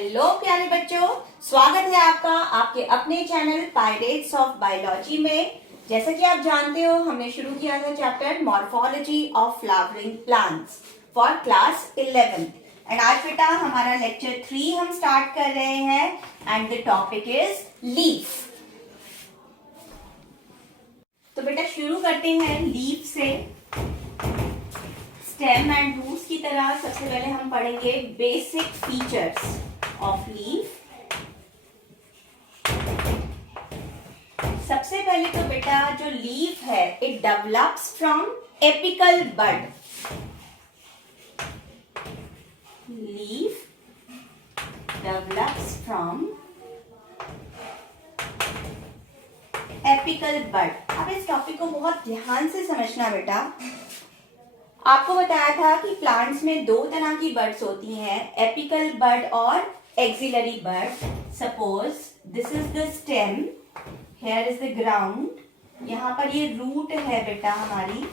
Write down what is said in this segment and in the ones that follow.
Hello प्यारे बच्चों, स्वागत है आपका आपके अपने चैनल पायरेट्स ऑफ बायोलॉजी में। जैसा कि आप जानते हो, हमने शुरू किया था chapter morphology of flowering plants for class 11 and आज बेटा हमारा लेक्चर 3 हम स्टार्ट कर रहे हैं and the topic is leaf. तो बेटा शुरू करते हैं लीफ से। स्टेम एंड रूट्स की तरह सबसे पहले हम पढ़ेंगे बेसिक फीचर्स ऑफ लीफ। सबसे पहले तो बेटा जो लीफ है it develops from apical bud. Leaf develops from apical bud. अब इस टॉपिक को बहुत ध्यान से समझना बेटा। आपको बताया था कि प्लांट्स में दो तरह की बर्ड्स होती हैं, एपिकल बर्ड और axillary bud. Suppose this is the stem, hair is the ground, यहाँ पर ये रूट है बेटा हमारी,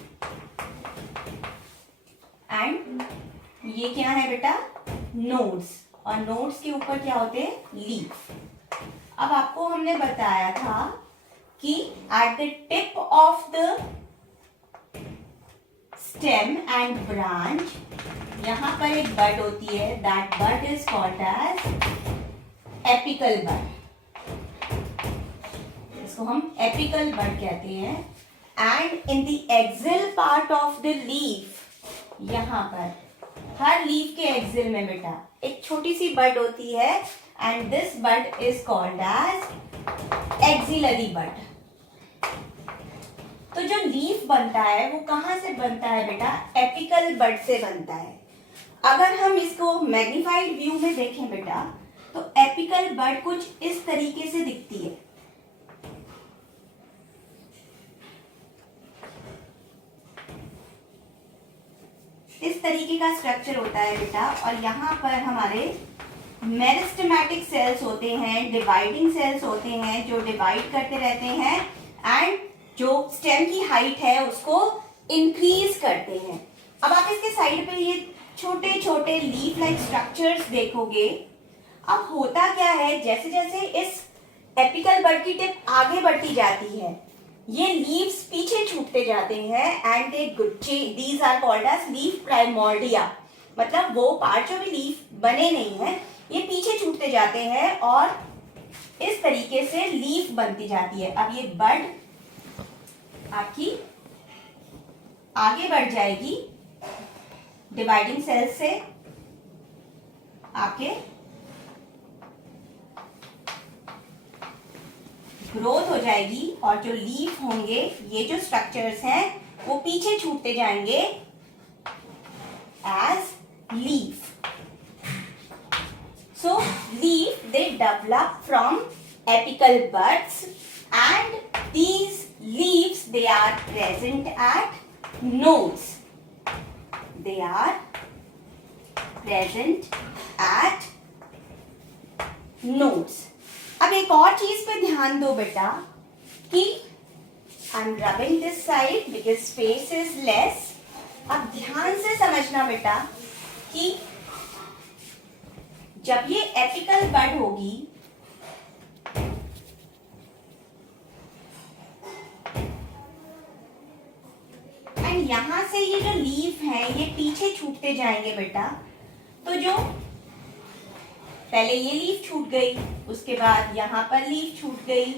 एंड ये क्या है बेटा नोड्स, और नोड्स के ऊपर क्या होते हैं लीफ। अब आपको हमने बताया था कि at the tip of the stem and branch यहां पर एक बड होती है, that bud is called as apical bud. इसको हम एपिकल बड कहते हैं। And in the axil part of the leaf, यहां पर हर लीफ के एक्सिल में बेटा एक छोटी सी बड होती है and this bud is called as axillary bud. तो जो लीफ बनता है वो कहां से बनता है बेटा, एपिकल बड से बनता है। अगर हम इसको मैग्नीफाइड व्यू में देखें बेटा तो एपिकल बड कुछ इस तरीके से दिखती है। इस तरीके का स्ट्रक्चर होता है बेटा, और यहाँ पर हमारे मेरिस्टेमेटिक सेल्स होते हैं, डिवाइडिंग सेल्स होते हैं जो डिवाइड करते रहते हैं एंड जो स्टेम की हाइट है उसको इंक्रीज करते हैं। अब आप इसके साइड पे ये छोटे छोटे लीफ लाइक स्ट्रक्चर्स देखोगे। अब होता क्या है, जैसे जैसे इस एपिकल बड की टिप आगे बढ़ती जाती है ये लीव्स पीछे छूटते जाते हैं एंड दे गुच्छे, these are called as leaf primordia. मतलब वो पार्ट जो भी लीफ बने नहीं है ये पीछे छूटते जाते हैं और इस तरीके से लीफ बनती जाती है। अब ये बड आपकी आगे बढ़ जाएगी, डिवाइडिंग सेल से आपके ग्रोथ हो जाएगी और जो लीफ होंगे, ये जो स्ट्रक्चर्स हैं वो पीछे छूटते जाएंगे as leaf. So leaf they develop from apical buds and these leaves they are present at nodes. They are present at nodes. अब एक और चीज पे ध्यान दो बेटा कि I'm rubbing this side because space is less. अब ध्यान से समझना बेटा कि जब ये एपिकल बड होगी यहां से ये जो लीफ है ये पीछे छूटते जाएंगे बेटा। तो जो पहले ये लीफ छूट गई, उसके बाद यहां पर लीफ छूट गई,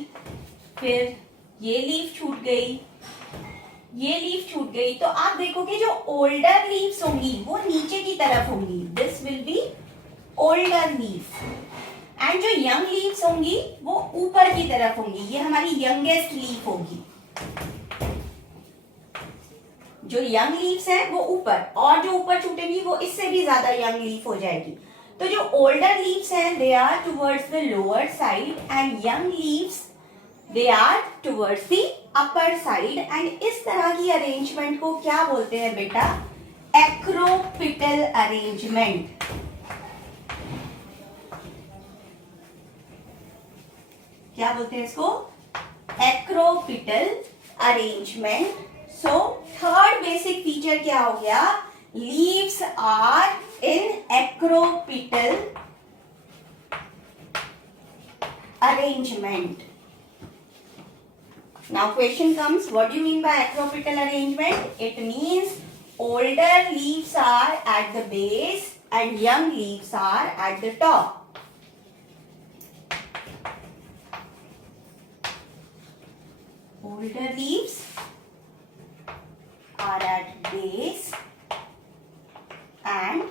फिर ये लीफ छूट गई, ये लीफ छूट गई। तो आप देखोगे जो ओल्डर लीव्स होंगी वो नीचे की तरफ होंगी, this will be older leaf, and जो यंग लीव्स होंगी वो ऊपर की तरफ होंगी, ये हमारी यंगेस्ट लीफ होगी। जो यंग लीव्स हैं वो ऊपर, और जो ऊपर छूटेंगी वो इससे भी ज्यादा यंग लीफ हो जाएगी। तो जो ओल्डर लीव्स हैं they are towards the lower side and young leaves they are towards the upper side. And इस तरह की अरेंजमेंट को क्या बोलते हैं बेटा, एक्रोपिटल अरेंजमेंट। क्या बोलते हैं इसको, acropetal arrangement. So third basic feature क्या हो गया, leaves are in acropetal arrangement. Now question comes, what do you mean by acropetal arrangement? It means older leaves are at the base and young leaves are at the top. Older leaves are at base and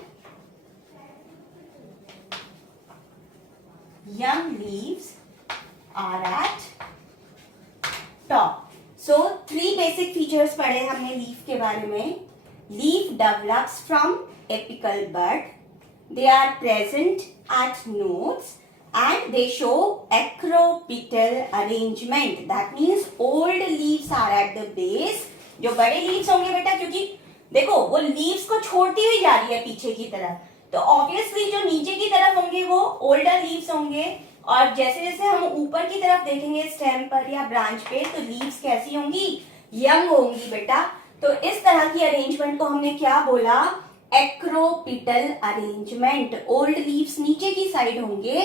young leaves are at top. So 3 basic features पढ़े हमने leaf के बारे में. Leaf develops from apical bud. They are present at nodes and they show acropetal arrangement. That means old leaves are at the base. जो बड़े leaves होंगे बेटा, क्योंकि देखो वो leaves को छोड़ती हुई जा रही है पीछे की तरफ, तो ऑब्वियसली जो नीचे की तरफ होंगे वो ओल्डर लीव्स होंगे, और जैसे जैसे हम ऊपर की तरफ देखेंगे स्टेम पर या ब्रांच पे, तो लीव्स कैसी होंगी? यंग होंगी बेटा. तो इस तरह की अरेंजमेंट को हमने क्या बोला? Acropetal arrangement. ओल्ड लीव्स नीचे की साइड होंगे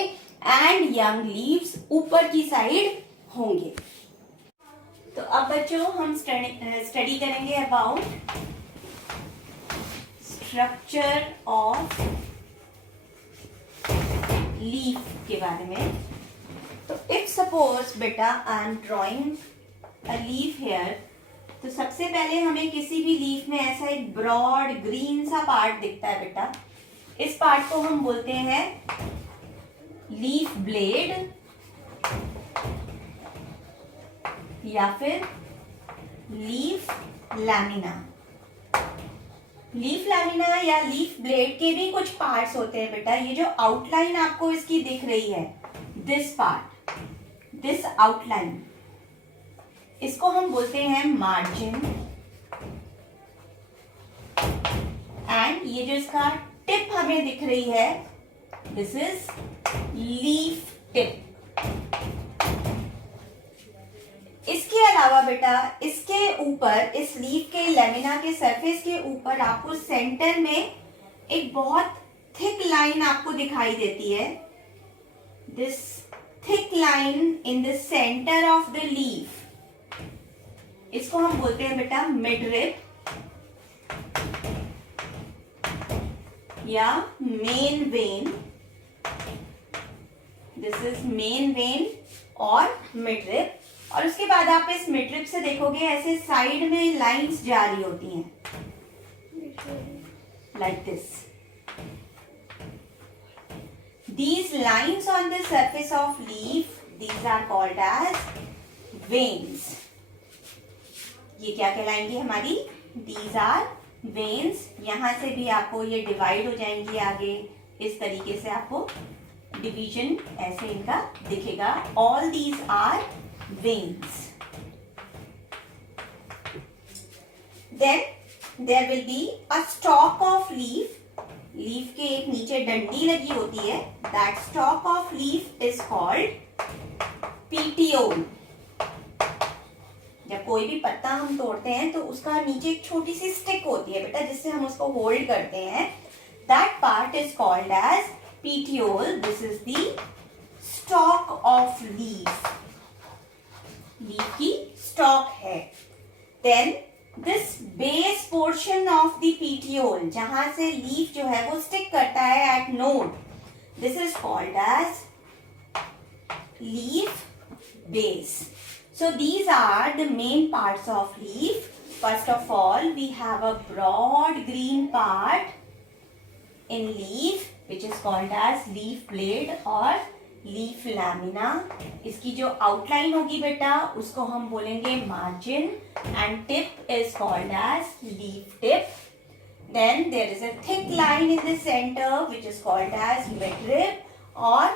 एंड यंग लीव्स ऊपर की साइड होंगे. तो अब बच्चों हम स्टडी करेंगे अबाउट स्ट्रक्चर ऑफ लीफ के बारे में. तो इफ सपोज बेटा I am drawing a leaf here, तो सबसे पहले हमें किसी भी लीफ में ऐसा एक ब्रॉड ग्रीन सा पार्ट दिखता है बेटा. इस पार्ट को हम बोलते हैं लीफ ब्लेड या फिर लीफ लैमिना. लीफ लैमिना या लीफ ब्लेड के भी कुछ पार्ट्स होते हैं बेटा. ये जो आउटलाइन आपको इसकी दिख रही है, दिस पार्ट, दिस आउटलाइन, इसको हम बोलते हैं मार्जिन. एंड ये जो इसका टिप हमें दिख रही है, दिस इज लीफ टिप. इसके अलावा बेटा इसके ऊपर, इस लीफ के लेमिना के सरफेस के ऊपर आपको सेंटर में एक बहुत थिक लाइन आपको दिखाई देती है. This thick line in the centre of the leaf, इसको हम बोलते हैं बेटा मिडरिब या main vein. This is main vein और मिडरिब. और उसके बाद आप इस मिडरिब से देखोगे ऐसे साइड में लाइंस जा रही होती हैं, like this. These lines on the surface of leaf, these are called as veins. ये क्या कहलाएंगी हमारी? These are veins. यहां से भी आपको ये डिवाइड हो जाएंगी आगे. इस तरीके से आपको डिवीजन ऐसे इनका दिखेगा. All these are veins. Then there will be a stalk of leaf. Leaf के एक नीचे डंडी लगी होती है. That stalk of leaf is called petiole. जब कोई भी पत्ता हम तोड़ते हैं तो उसका नीचे एक छोटी सी स्टिक होती है बेटा, जिससे हम उसको होल्ड करते हैं. That part is called as petiole. This is the stalk of leaf. Leaf की स्टॉक है. Then this base portion of the petiole, जहां से लीफ जो है वो स्टिक करता है at node, this is called as leaf base. So these are the main parts of leaf. First of all, we have a broad green part in leaf which is called as leaf blade or leaf lamina. इसकी जो outline होगी बेटा उसको हम बोलेंगे margin and tip is called as leaf tip. Then there is a thick line in the centre which is called as midrib और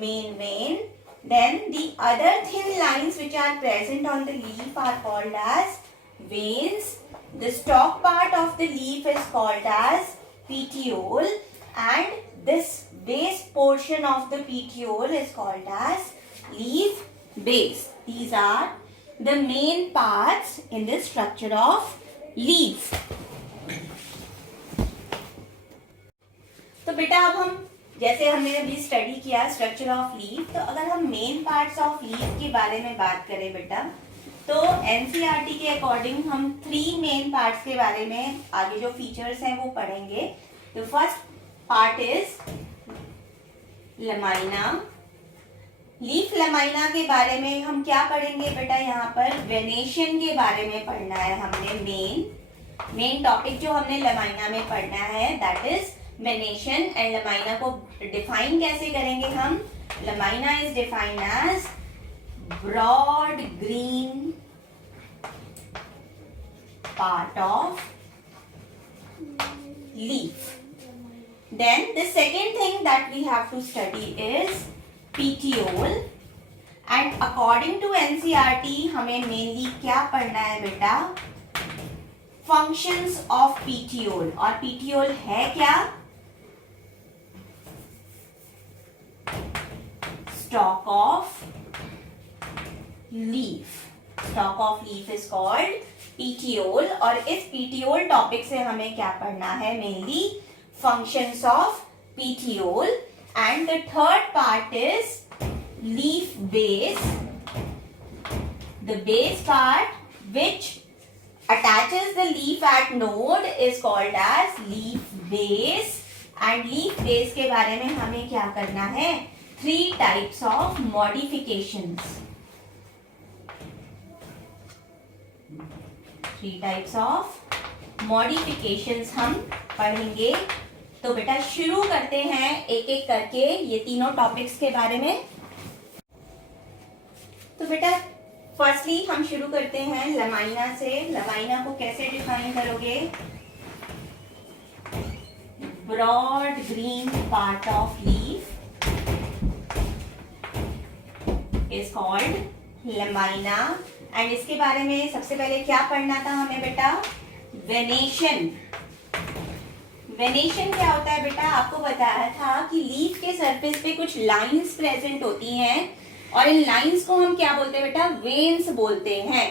main vein. Then the other thin lines which are present on the leaf are called as veins. The stalk part of the leaf is called as petiole and this base portion of the petiole is called as leaf base. These are the main parts in the structure of leaf. तो बेटा अब हम जैसे हमने अभी study किया structure of leaf, तो अगर हम मेन पार्ट्स ऑफ लीफ के बारे में बात करें बेटा, तो एनसीईआरटी के अकॉर्डिंग हम 3 मेन पार्ट्स के बारे में आगे जो फीचर्स हैं वो पढ़ेंगे। तो first part is lamina. Leaf lamina के बारे में हम क्या पढ़ेंगे बेटा, यहाँ पर वेनेशन के बारे में पढ़ना है हमने। मेन टॉपिक जो हमने लमाइना में पढ़ना है that is venation. And lamina को डिफाइन कैसे करेंगे हम? Lamina is defined as broad green part of leaf. Then the second thing that we have to study is petiole, and according to NCERT हमें mainly क्या पढ़ना है बेटा? Functions of petiole। और petiole है क्या? Stalk of leaf। Stalk of leaf is called petiole। और इस petiole topic से हमें क्या पढ़ना है? Mainly functions of petiole। And the third part is leaf base, the base part which attaches the leaf at node is called as leaf base। and leaf base के बारे में हमें क्या करना है? 3 types of modifications। 3 types of modifications हम पढ़ेंगे। तो बेटा शुरू करते हैं एक एक करके ये तीनों टॉपिक्स के बारे में। तो बेटा फर्स्टली हम शुरू करते हैं लमाइना से। लमाइना को कैसे डिफाइन करोगे? Broad green part of leaf is called lamina. And इसके बारे में सबसे पहले क्या पढ़ना था हमें बेटा? वेनेशन। वेनेशन क्या होता है बेटा? आपको बताया था कि लीफ के सरफेस पे कुछ लाइंस प्रेजेंट होती हैं और इन लाइंस को हम क्या बोलते हैं बेटा? वेन्स बोलते हैं।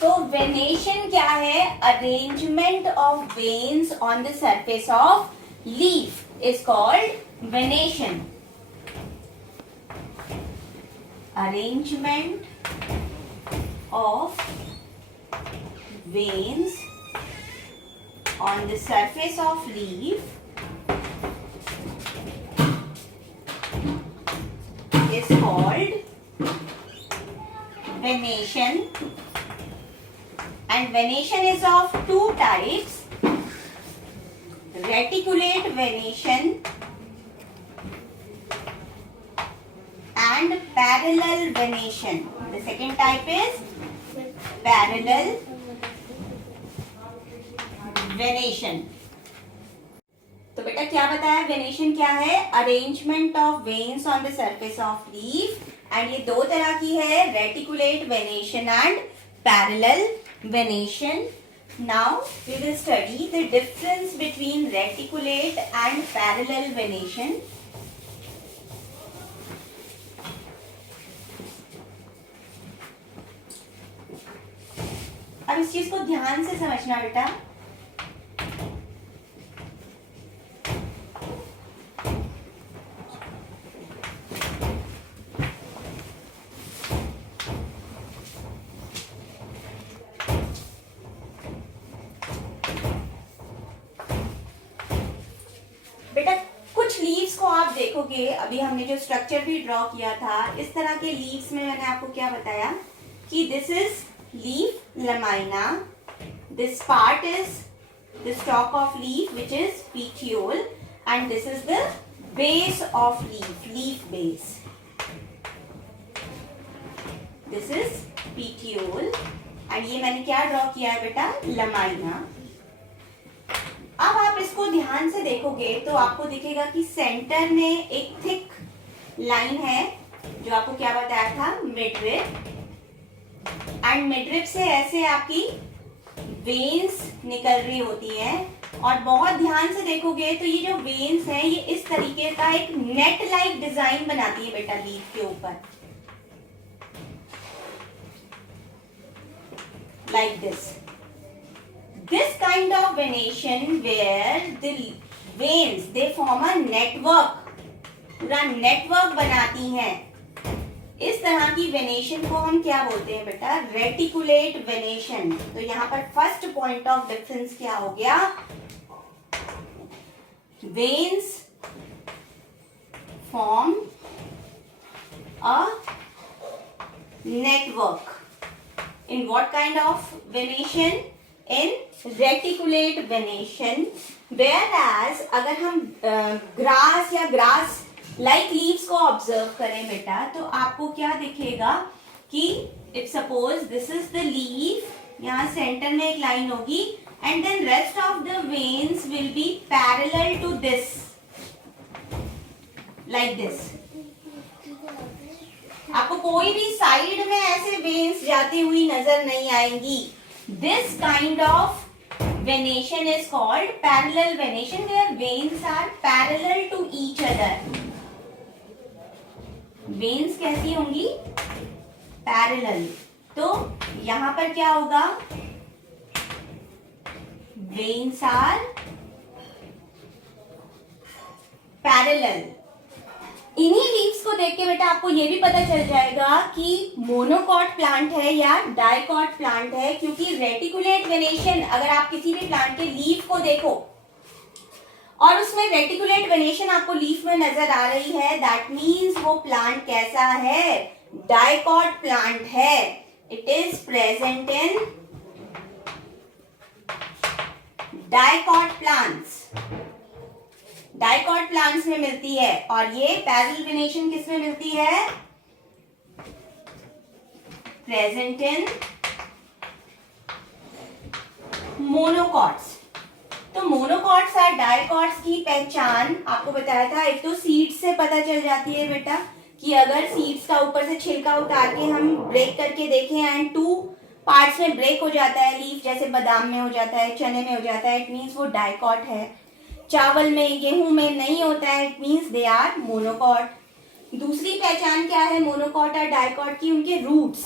तो वेनेशन क्या है? Arrangement of veins on the surface of leaf is called venation. Arrangement of veins on the surface of leaf is called venation। and venation is of 2 types, reticulate venation and parallel venation। the second type is parallel venation. तो बेटा क्या बताया? Venation क्या है? Arrangement of veins on the surface of leaf. And ये 2 तरह की है, reticulate venation and parallel venation. Now we will study the difference between reticulate and parallel venation. अब इस चीज को ध्यान से समझना बेटा। देखोगे अभी हमने जो स्ट्रक्चर भी ड्रॉ किया था, इस तरह के लीव्स में मैंने आपको क्या बताया कि this is leaf lamina, this part is the stock of leaf which is petiole, and this is the base of leaf base. This is petiole and ये मैंने क्या ड्रॉ किया है बेटा? लमाइना। अब आप इसको ध्यान से देखोगे तो आपको दिखेगा कि सेंटर में एक थिक लाइन है जो आपको क्या बताया था? मिडरिप। एंड मिडरिप से ऐसे आपकी वेन्स निकल रही होती हैं और बहुत ध्यान से देखोगे तो ये जो वेन्स हैं ये इस तरीके का एक नेट लाइक डिजाइन बनाती है बेटा लीफ के ऊपर, like this. This kind of venation where the veins they form a network पूरा नेटवर्क बनाती हैं। इस तरह की वेनेशन को हम क्या बोलते हैं बेटा? Reticulate venation. तो यहाँ पर फर्स्ट पॉइंट ऑफ डिफरेंस क्या हो गया? Veins form a network. In what kind of venation? In reticulate venation. Whereas अगर हम ग्रास या ग्रास लाइक लीव्स को ऑब्जर्व करें बेटा, तो आपको क्या दिखेगा कि if suppose this is the leaf, यहाँ सेंटर में एक लाइन होगी and then rest of the veins will be parallel to this, like this. आपको कोई भी साइड में ऐसे वेन्स जाती हुई नजर नहीं आएंगी। This kind of venation is called parallel venation, where veins are parallel to each other. veins कैसी होंगी? पैरेलल। तो यहां पर क्या होगा? veins are parallel. इन्हीं लीव्स को देख के बेटा आपको ये भी पता चल जाएगा कि मोनोकॉट प्लांट है या डाइकॉट प्लांट है, क्योंकि रेटिकुलेट वेनेशन, अगर आप किसी भी प्लांट के लीफ को देखो और उसमें रेटिकुलेट वेनेशन आपको लीफ में नजर आ रही है, दैट मीन्स वो प्लांट कैसा है? डाइकॉट प्लांट है। It is present in dicot plants. Dicot plants में मिलती है। और ये पैरेलल वेनेशन किस में मिलती है? Present in monocots. तो मोनोकॉट्स और डाइकॉट्स की पहचान आपको बताया था, एक तो सीड्स से पता चल जाती है बेटा, कि अगर सीड्स का ऊपर से छिलका उतार के हम ब्रेक करके देखें एंड 2 पार्ट्स में ब्रेक हो जाता है लीफ, जैसे बादाम में हो जाता है, चने में हो जाता है, इट मीन्स वो डाइकॉट है। चावल में, गेहूं में नहीं होता है, it means they are monocot. दूसरी पहचान क्या है मोनोकॉट और डाइकॉट की? उनके रूट्स।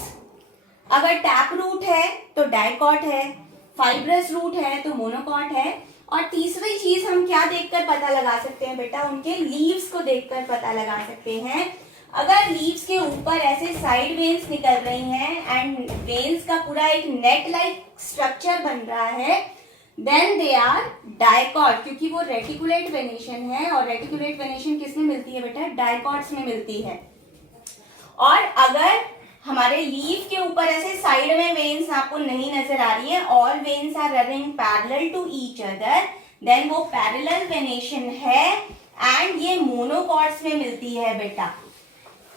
अगर टैप रूट है तो डाइकॉट है, फाइब्रस रूट है तो मोनोकॉट है। और तीसरी चीज हम क्या देखकर पता लगा सकते हैं बेटा? उनके लीव्स को देखकर पता लगा सकते हैं। अगर लीव्स के ऊपर ऐसे साइड वेन्स निकल रही हैं एंड वेन्स का पूरा एक नेट लाइक स्ट्रक्चर बन रहा है, देन दे आर डाइकॉट, क्योंकि वो रेटिकुलेट वेनेशन है। और रेटिकुलेट वेनेशन किस में मिलती है बेटा? डाइकॉट्स में मिलती है। और अगर हमारे लीफ के ऊपर ऐसे साइड में वेन्स आपको नहीं नजर आ रही है, all veins are running parallel to each other, then वो पैरेलल वेनेशन है एंड ये मोनोकॉट्स में मिलती है बेटा।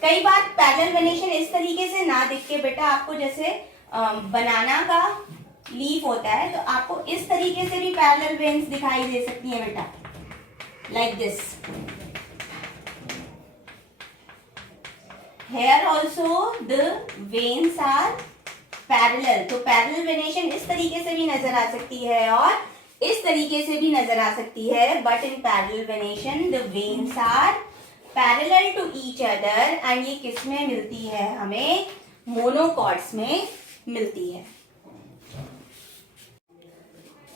कई बार पैरेलल वेनेशन इस तरीके से ना दिख के बेटा, आपको जैसे बनाना का लीफ होता है तो आपको इस तरीके से भी पैरेलल वेन्स दिखाई दे सकती है बेटा, like this. Here also the veins are parallel. तो पैरेलल वेनेशन इस तरीके से भी नजर आ सकती है और इस तरीके से भी नजर आ सकती है, but in parallel venation the veins are parallel to each other and ये किस में मिलती है? हमें मोनोकॉट्स में मिलती है।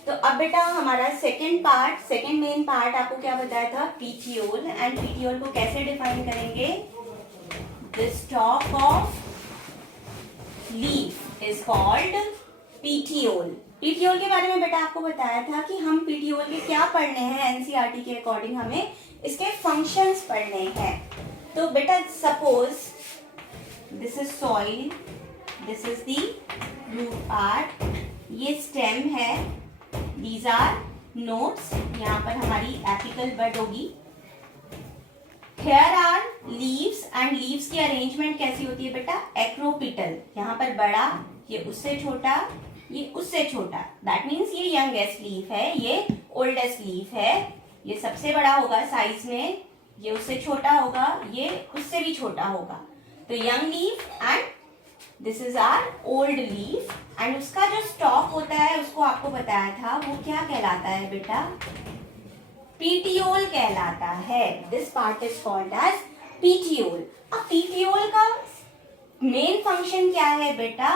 तो अब बेटा हमारा सेकंड मेन पार्ट आपको क्या बताया था? पीटियोल। एंड पीटियोल को कैसे डिफाइन करेंगे? The stock of leaf is called petiole. Petiole के बारे में बेटा आपको बताया था कि हम पीटियोल के क्या पढ़ने हैं, एनसीईआरटी के अकॉर्डिंग हमें इसके फंक्शंस पढ़ने हैं। तो बेटा suppose this is soil, this is the root part, ये स्टेम है, These are nodes, यहाँ पर हमारी एपिकल बड होगी। Here are leaves and leaves की अरेंजमेंट कैसी होती है बेटा? एक्रोपिटल, यहाँ पर बड़ा, ये उससे छोटा, ये उससे छोटा, दैट मीन्स ये यंगेस्ट लीफ है, ये ओल्डेस्ट लीफ है, ये सबसे बड़ा होगा साइज में, ये उससे छोटा होगा, ये उससे भी छोटा होगा। तो young leaf and this is are old leaf. And उसका जो स्टॉक होता है उसको आपको बताया था, वो क्या कहलाता है बेटा? पीटियोल कहलाता है। This part is called as petiole. अब पीटियोल का मेन फंक्शन क्या है बेटा?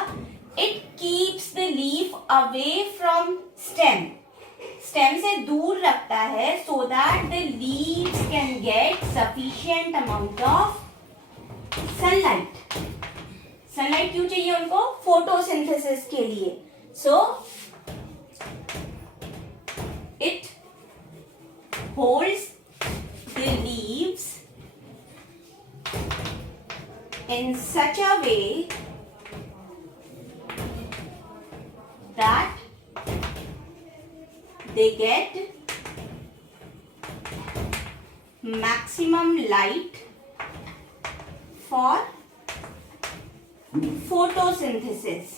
It keeps the leaf away from stem. Stem से दूर रखता है so that the leaves can get sufficient amount of sunlight. Sunlight क्यों चाहिए उनको? फोटोसिंथेसिस के लिए। So it holds the leaves in such a way that they get maximum light for photosynthesis।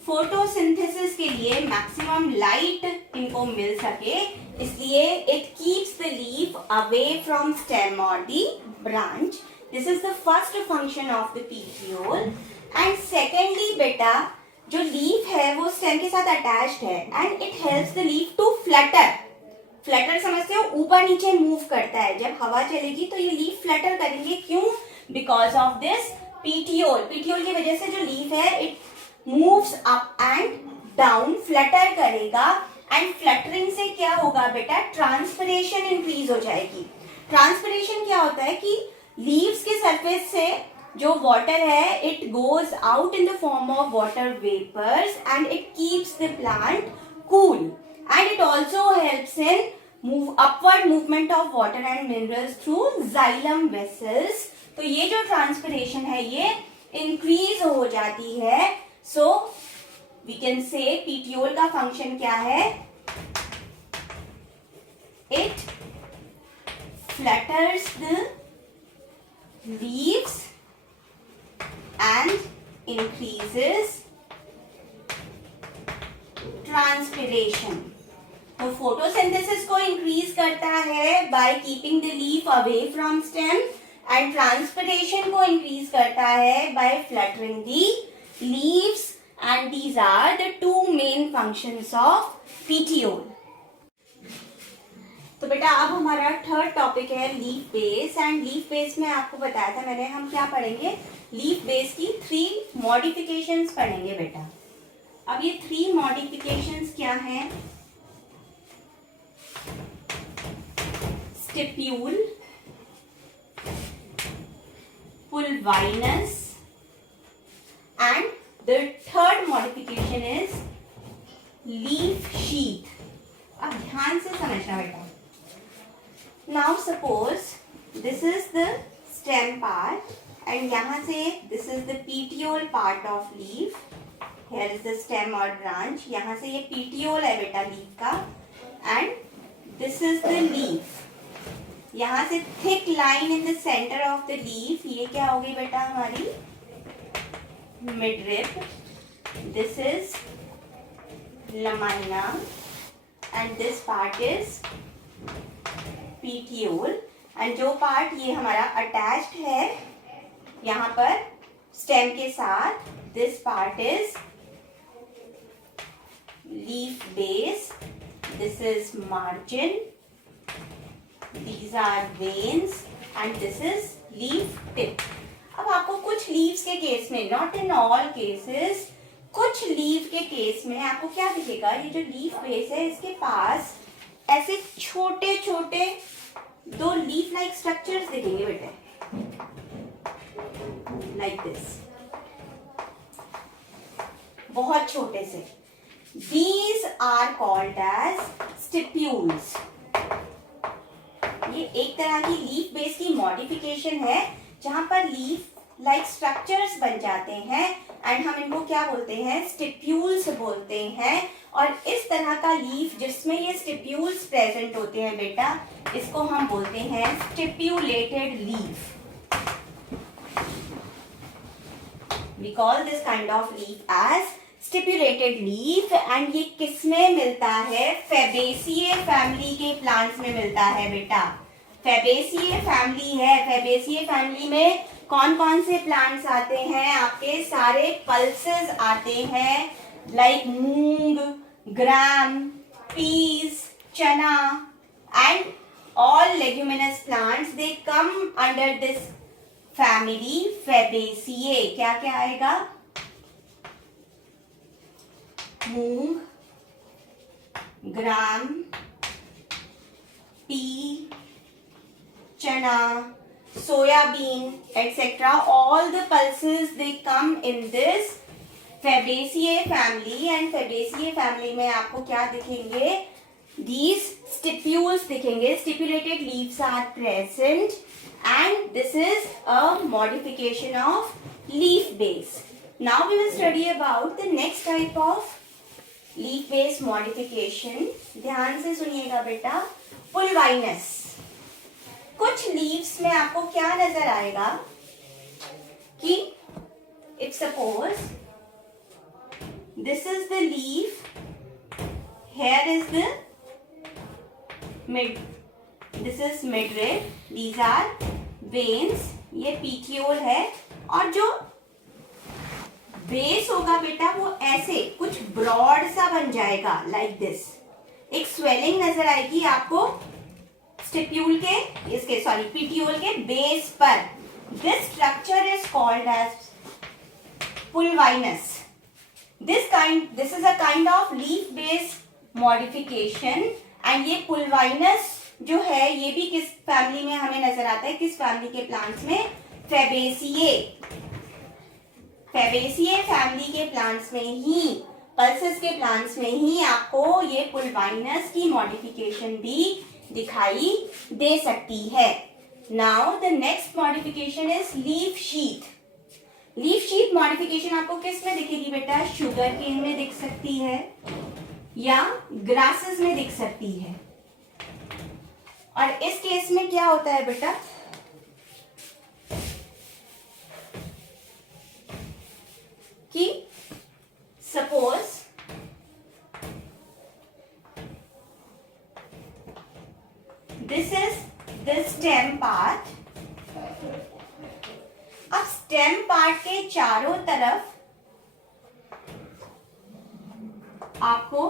Photosynthesis के लिए मैक्सिमम लाइट इनको मिल सके, इसलिए it keeps the leaf away from stem और the branch. This is the first function of the petiole. And secondly बेटा, जो leaf है वो स्टेम के साथ अटैच्ड है and it helps the leaf to flutter. Flutter समझते हो? ऊपर नीचे मूव करता है। जब हवा चलेगी तो ये लीफ फ्लटर करेंगे। क्यों? Because of this petiole. Petiole की वजह से जो लीफ है it moves up and down, Flutter करेगा। एंड फ्लटरिंग से क्या होगा बेटा? ट्रांसपिरेशन इंक्रीज हो जाएगी। ट्रांसपिरेशन क्या होता है कि लीव्स के सरफेस से जो वाटर है it goes out in the form of water vapours and it keeps the plant cool and it also helps in upward movement of water and minerals through xylem vessels. तो ये जो transpiration है ये increase हो जाती है। So we can say petiole का फंक्शन क्या है? It flutters the leaves and increases transpiration। तो फोटोसिंथेसिस को इंक्रीज करता है by keeping the leaf away from stem and transpiration को इंक्रीज करता है by fluttering the leaves and these are the two main functions of petiole. तो बेटा अब हमारा थर्ड टॉपिक है leaf base. And leaf base में आपको बताया था मैंने, हम क्या पढ़ेंगे? लीफ बेस की 3 मॉडिफिकेशंस पढ़ेंगे बेटा। अब ये 3 मॉडिफिकेशंस क्या हैं? Stipule, pulvinus and the third modification is leaf sheath. अब ध्यान से समझना बेटा। Now suppose this is the stem part and यहाँ से this is the petiole part of leaf. Here is the stem or branch. यहाँ से ये petiole है बेटा leaf का and this is the leaf. यहाँ से thick line in the center of the leaf. ये क्या होगी बेटा हमारी midrib. This is lamina and this part is petiole. And जो पार्ट ये हमारा अटैच्ड है यहाँ पर स्टेम के साथ, this part is leaf base, this is margin, these are veins and this is leaf tip. अब आपको कुछ लीव्स के केस में, नॉट इन ऑल केसेस, कुछ लीफ के केस में आपको क्या दिखेगा? ये जो लीफ बेस है इसके पास ऐसे छोटे छोटे 2 लीफ लाइक स्ट्रक्चर्स दिखेंगे बेटे, लाइक दिस, बहुत छोटे से। These are called as stipules। ये एक तरह की लीफ बेस की मॉडिफिकेशन है जहां पर लीफ लाइक स्ट्रक्चर्स बन जाते हैं एंड हम इनको क्या बोलते हैं? स्टिप्यूल्स बोलते हैं। और इस तरह का लीफ जिसमें ये स्टिप्यूल्स प्रेजेंट होते हैं बेटा, इसको हम बोलते हैं stipulated leaf. We call this kind of leaf as stipulated leaf. And ये किसमें मिलता है? फैबेसिए फैमिली के प्लांट्स में मिलता है बेटा। फैबेसिए फैमिली है। फैबेसिए फैमिली में कौन कौन से प्लांट्स आते हैं? आपके सारे पल्सेस आते हैं, लाइक मूंग, ग्राम, पीस, चना and all leguminous plants, they come under this family Fabaceae। क्या क्या आएगा? मूंग, ग्राम, पी, चना, soybean, etc. All the pulses they come in this Fabaceae family, and Fabaceae family में आपको क्या दिखेंगे? These stipules दिखेंगे. Stipulated leaves are present, and this is a modification of leaf base. Now we will study about the next type of leaf base modification. ध्यान से सुनिएगा बेटा. Pulvinus. कुछ लीव्स में आपको क्या नजर आएगा कि if suppose this is the leaf, here is the mid, this is midrib, these are veins, ये पीटियोल है, और जो बेस होगा बेटा वो ऐसे कुछ ब्रॉड सा बन जाएगा लाइक दिस. एक स्वेलिंग नजर आएगी आपको स्टिप्यूल के, इसके सॉरी पीटियोल के बेस पर. This structure is called as pulvinus. This is a kind of leaf base modification. And ये पुलवाइनस जो है ये भी किस फैमिली में हमें नजर आता है, किस फैमिली के प्लांट्स में? फेबेसिए. फेबेसिए फैमिली के प्लांट्स में ही, पल्सेस के प्लांट्स में ही आपको ये पुलवाइनस की मॉडिफिकेशन भी दिखाई दे सकती है. Now the next modification is leaf sheath. Leaf sheath modification आपको किस में दिखेगी बेटा? शुगर केन में दिख सकती है या ग्रासेस में दिख सकती है. और इस केस में क्या होता है बेटा कि suppose this is the stem part. अब stem part के चारों तरफ आपको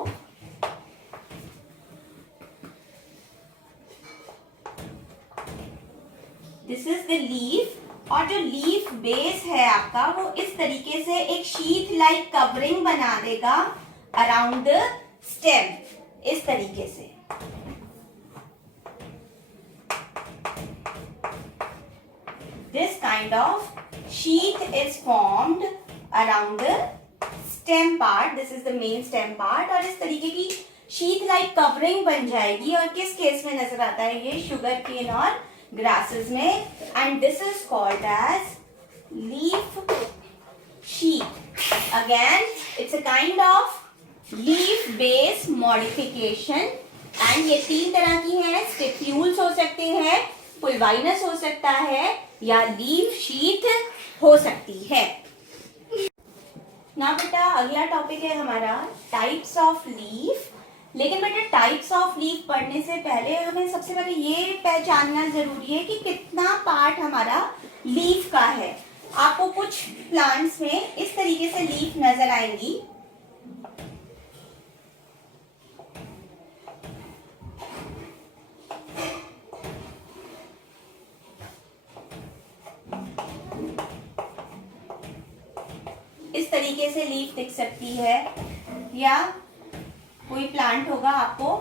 this is the leaf, और जो लीफ बेस है आपका वो इस तरीके से एक शीट लाइक कवरिंग बना देगा अराउंड द स्टेम, इस तरीके से. This kind of sheath is formed around the stem part. This is the main stem part. और इस तरीके की sheath like covering बन जाएगी. और किस केस में नजर आता है ये? sugar cane और grasses में. And this is called as leaf sheath. Again, it's a kind of leaf base modification. And ये तीन तरह की है. stipules हो सकते हैं, पुलवाइनस हो सकता है, या लीफ शीथ हो सकती है. ना बेटा अगला टॉपिक है हमारा टाइप्स ऑफ लीफ. लेकिन बेटा टाइप्स ऑफ लीफ पढ़ने से पहले हमें सबसे पहले ये पहचानना जरूरी है कि कितना पार्ट हमारा लीफ का है. आपको कुछ प्लांट्स में इस तरीके से लीफ नजर आएंगी. इस तरीके से लीफ दिख सकती है, या कोई प्लांट होगा आपको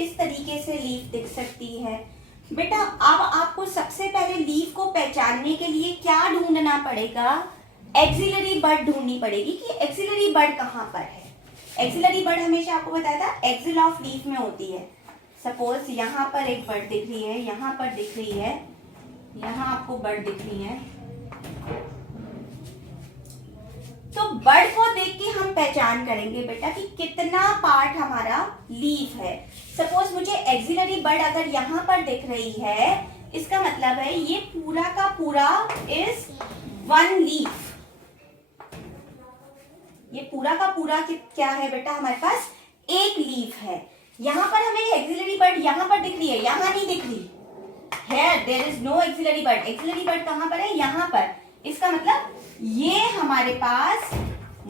इस तरीके से लीफ दिख सकती है. बेटा अब आपको सबसे पहले लीफ को पहचानने के लिए क्या ढूंढना पड़ेगा? एक्सिलरी बड ढूंढनी पड़ेगी कि एक्सिलरी बड कहाँ पर है. एक्सिलरी बड हमेशा आपको बताया था एक्सिल ऑफ लीफ में होती है. सपोज यहाँ पर एक बड दिख रही है, यहाँ पर दिख रही है, यहाँ आपको बड दिख रही है. तो बर्ड को देख के हम पहचान करेंगे बेटा कि कितना पार्ट हमारा लीफ है। सपोज मुझे एक्सिलरी बर्ड अगर यहाँ पर दिख रही है, इसका मतलब है ये पूरा का पूरा इज वन लीफ। ये पूरा का पूरा क्या है बेटा, हमारे पास एक लीफ है। यहाँ पर हमें एक्सिलरी बर्ड यहाँ पर दिख रही है, यहाँ नहीं दिख रही है। There is no axillary bud. Axillary bud कहाँ पर है, यहाँ पर। इसका मतलब ये हमारे पास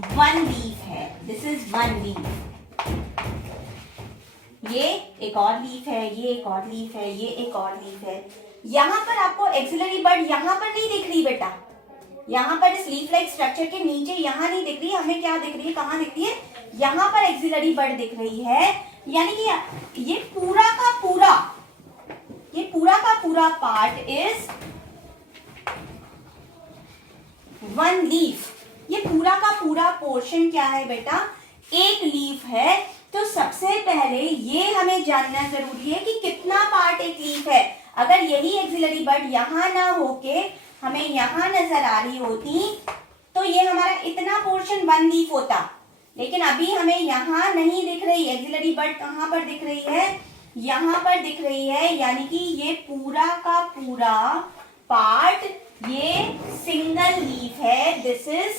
वन लीफ है। This is one leaf. ये एक और लीफ है, ये एक और लीफ है, ये एक और लीफ है। यहाँ पर आपको एक्सिलरी बर्ड यहाँ पर नहीं दिख रही बेटा, यहाँ पर इस लीफ लाइक स्ट्रक्चर के नीचे यहाँ नहीं दिख रही। हमें क्या दिख रही है, कहाँ दिख रही है, यहाँ पर एक्सिलरी बर्ड दिख रही है। यानी कि ये पूरा का पूरा पार्ट इज वन लीफ। ये पूरा का पूरा पोर्शन क्या है बेटा, एक लीफ है। तो सबसे पहले ये हमें जानना जरूरी है कि कितना पार्ट एक लीफ है। अगर यही एक्सिलरी बर्ड यहाँ ना होके हमें यहाँ नजर आ रही होती तो ये हमारा इतना पोर्शन वन लीफ होता, लेकिन अभी हमें यहाँ नहीं दिख रही। एक्सिलरी बर्ड कहाँ पर दिख रही है, यहाँ पर दिख रही है। यानी कि ये पूरा का पूरा पार्ट ये सिंगल लीफ है। This is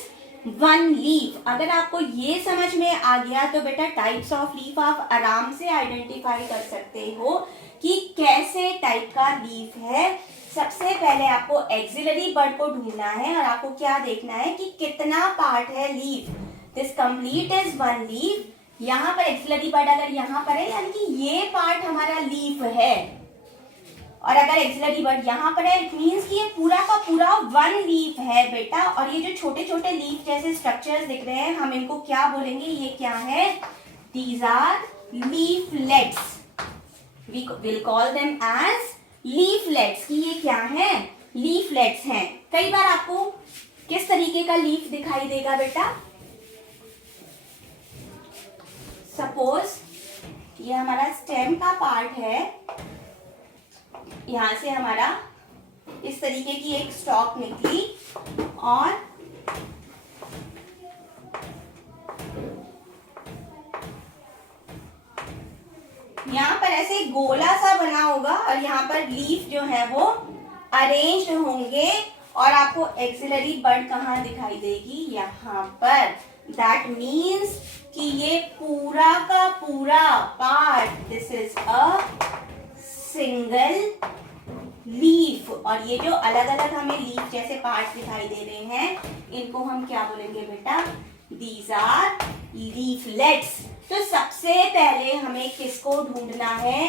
one leaf. अगर आपको ये समझ में आ गया तो बेटा टाइप्स ऑफ लीफ आप आराम से आइडेंटिफाई कर सकते हो कि कैसे टाइप का लीफ है। सबसे पहले आपको एक्सिलरी बर्ड को ढूंढना है और आपको क्या देखना है कि कितना पार्ट है leaf. This complete is one leaf. यहाँ पर एक्सिलरी बर्ड अगर यहाँ पर है यानी कि ये पार्ट हमारा लीफ है, और अगर एक्सिलरी बर्ड यहाँ पर है इट मीन्स कि ये पूरा का पूरा वन लीफ है बेटा। और ये जो छोटे छोटे लीफ जैसे स्ट्रक्चर्स दिख रहे हैं, हम इनको क्या बोलेंगे, ये क्या है, these are leaflets. We will call them as leaflets. कि ये क्या है, लीफलेट्स हैं। कई बार आपको किस तरीके का लीफ दिखाई देगा बेटा, सपोज ये हमारा स्टेम का पार्ट है, यहां से हमारा इस तरीके की एक स्टॉक निकली और यहाँ पर ऐसे गोला सा बना होगा और यहाँ पर लीफ जो है वो अरेंज्ड होंगे और आपको एक्सिलरी बर्ड कहाँ दिखाई देगी, यहाँ पर। दैट मीन्स कि ये पूरा का पूरा part this is a single leaf. और ये जो अलग अलग हमें लीफ जैसे पार्ट दिखाई दे रहे हैं इनको हम क्या बोलेंगे बेटा, दीज आर लीफलेट्स। तो सबसे पहले हमें किसको ढूंढना है,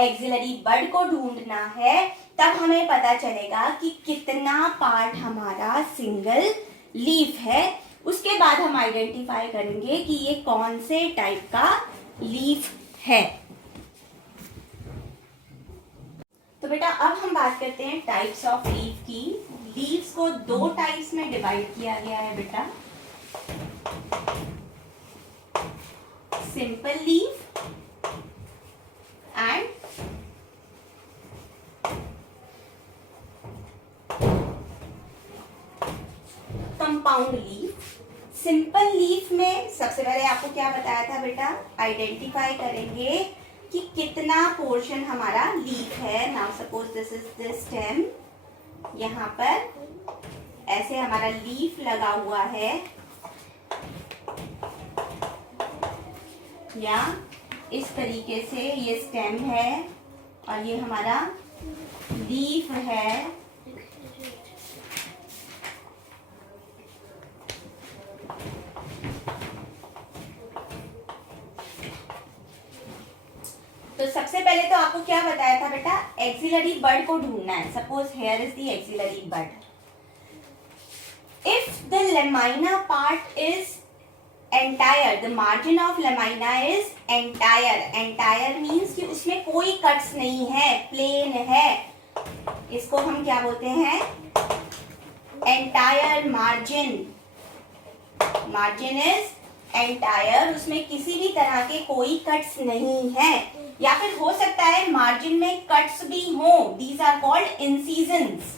एक्सिलरी बर्ड को ढूंढना है। तब हमें पता चलेगा कि कितना पार्ट हमारा सिंगल लीफ है। उसके बाद हम आइडेंटिफाई करेंगे कि ये कौन से टाइप का लीफ है। तो बेटा अब हम बात करते हैं टाइप्स ऑफ लीफ की। लीव्स को दो टाइप्स में डिवाइड किया गया है बेटा, simple leaf and compound leaf. Simple leaf में सबसे पहले आपको क्या बताया था बेटा, आइडेंटिफाई करेंगे कि कितना पोर्शन हमारा लीफ है। Now suppose this is the stem, यहाँ पर ऐसे हमारा लीफ लगा हुआ है या इस तरीके से ये स्टेम है और ये हमारा लीफ है। तो सबसे पहले तो आपको क्या बताया था बेटा, एक्सिलरी बर्ड को ढूंढना है। Suppose hair is the axillary bud. If the lamina part is entire, the margin of lamina is entire. Entire means कि उसमें कोई कट्स नहीं है, प्लेन है, इसको हम क्या बोलते हैं, entire margin. Margin is entire, उसमें किसी भी तरह के कोई कट्स नहीं है, या फिर हो सकता है मार्जिन में कट्स भी हो। These are called incisions.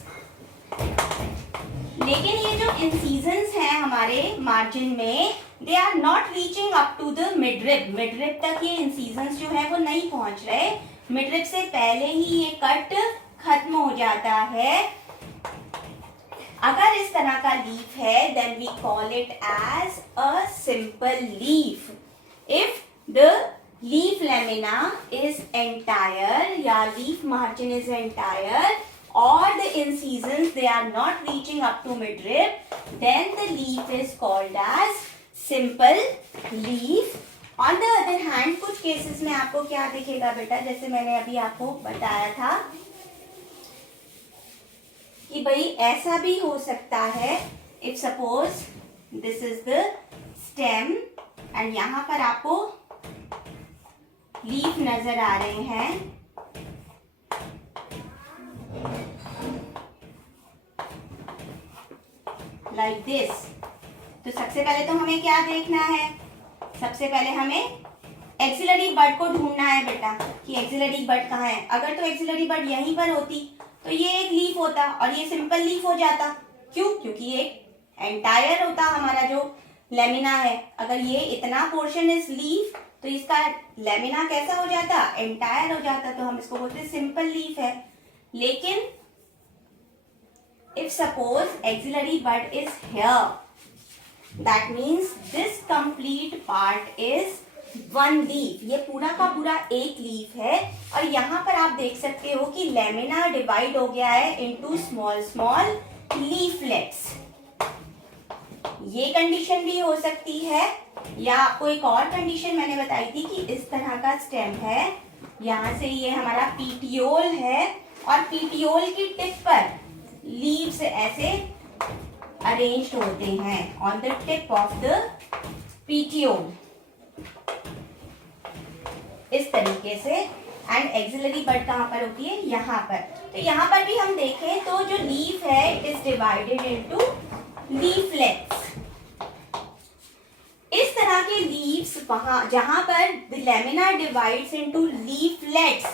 लेकिन ये जो इंसीजन्स हैं हमारे मार्जिन में, they are not reaching up to the midrib. Midrib तक ये इंसीजन्स जो है वो नहीं पहुंच रहे, मिडरिब से पहले ही ये कट खत्म हो जाता है। अगर इस तरह का लीफ है, then we call it as a simple leaf. If the leaf lamina is entire या leaf margin is entire, or the incisions they are not reaching up to midrib, then the leaf is called as simple leaf. On the other hand, कुछ cases में आपको क्या दिखेगा बेटा, जैसे मैंने अभी आपको बताया था कि भाई ऐसा भी हो सकता है। if suppose this is the stem and यहाँ पर आपको लीफ नजर आ रहे हैं, like this। तो सबसे पहले तो हमें क्या देखना है, सबसे पहले हमें एक्सिलरी बड को ढूंढना है बेटा कि एक्सिलरी बड कहाँ है। अगर तो एक्सिलरी बड यहीं पर होती तो ये एक लीफ होता और ये सिंपल लीफ हो जाता। क्यों? क्योंकि ये एंटायर होता हमारा जो लेमिना है। अगर ये इतना पोर्शन इज लीफ तो इसका लेमिना कैसा हो जाता, एंटायर हो जाता, तो हम इसको बोलते सिंपल लीफ है। लेकिन if suppose axillary bud is here, that means this complete part is one leaf। ये पूरा का पूरा एक लीफ है और यहाँ पर आप देख सकते हो कि लेमिना डिवाइड हो गया है इनटू स्मॉल स्मॉल लीफलेट्स। ये कंडीशन भी हो सकती है, या आपको एक और कंडीशन मैंने बताई थी कि इस तरह का स्टेम है, यहाँ से ये हमारा पीटियोल है और पीटियोल की टिप पर लीव्स ऐसे अरेंज्ड होते हैं on the tip of the petiole, इस तरीके से। एंड एक्सिलरी बड कहाँ पर होती है, यहाँ पर। तो यहाँ पर भी हम देखें तो जो लीफ है it is divided into leaflets. इस तरह के लीव्स वहां जहां पर the lamina divides into leaflets,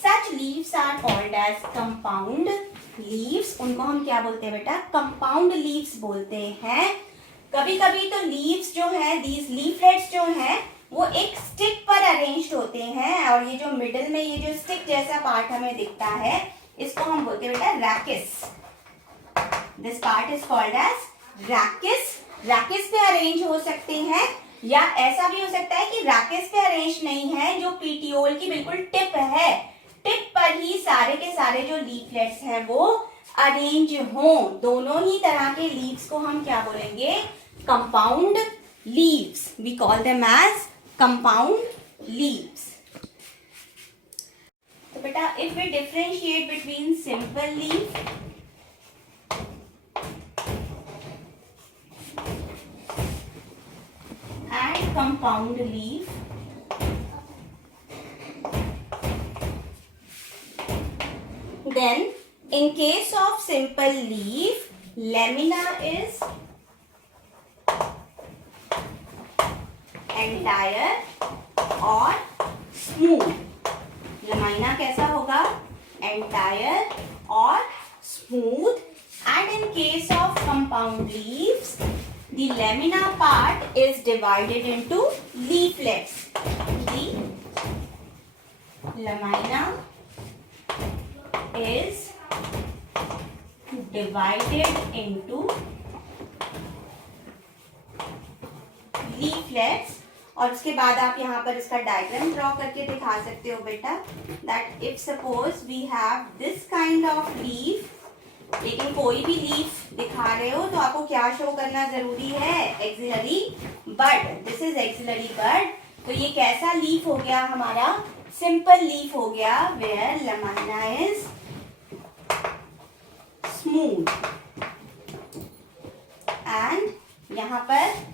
such leaves are called as compound leaves. उनको हम क्या बोलते हैं बेटा, कंपाउंड लीव्स बोलते हैं। कभी कभी तो लीव्स जो है, दीज लीफलेट्स जो हैं वो एक स्टिक पर अरेंज्ड होते हैं और ये जो मिडिल में ये जो स्टिक जैसा पार्ट हमें दिखता है इसको हम बोलते हैं बेटा rachis. This part is called as rachis. Rachis पे अरेंज हो सकते हैं, या ऐसा भी हो सकता है कि रैकिस पे अरेंज नहीं है, जो पीटियोल की बिल्कुल टिप है, टिप पर ही सारे के सारे जो लीफलेट्स हैं वो अरेंज हों। दोनों ही तरह के लीव्स को हम क्या बोलेंगे, compound leaves. We call them as compound leaves. तो बेटा if we differentiate between simple leaf and compound leaf, then in case of simple leaf, lamina is entire और smooth। lamina कैसा होगा, entire और smooth। and in case of compound leaves, the lamina part is divided into leaflets। the lamina is divided into leaflets। और उसके बाद आप यहाँ पर इसका डायग्राम ड्रॉ करके दिखा सकते हो बेटा, that if suppose we have this kind of leaf, लेकिन कोई भी लीफ दिखा रहे हो तो आपको क्या शो करना जरूरी है, axillary bud. This is axillary bud. तो ये कैसा लीफ हो गया हमारा, सिंपल लीफ हो गया, where lamina is smooth। and यहाँ पर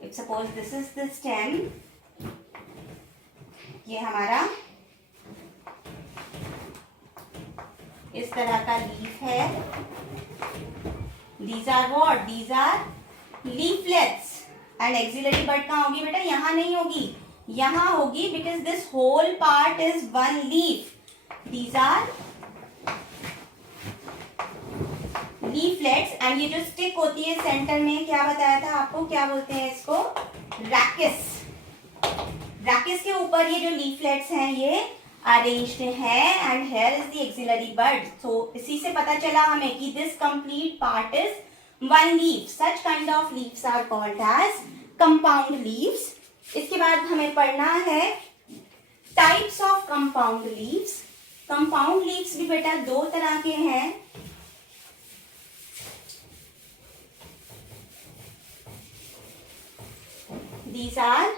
if suppose this is the stem, ये हमारा इस तरह का लीफ है। These are what? These are leaflets। and auxiliary bud कहाँ होगी बेटा, यहाँ नहीं होगी, यहाँ होगी, because this whole part is one leaf। These are leaflets, and ये जो स्टिक होती है सेंटर में, क्या बताया था आपको, क्या बोलते हैं इसको, रैकिस। रैकिस के ऊपर ये जो लीफलेट्स हैं ये अरेंज्ड है, and here is the axillary bud. So इसी से पता चला हमें कि this complete part is one leaf. Such kind of leaves are called as compound leaves. इसके बाद हमें पढ़ना है types of compound leaves. Compound leaves भी बेटा दो तरह के हैं। These are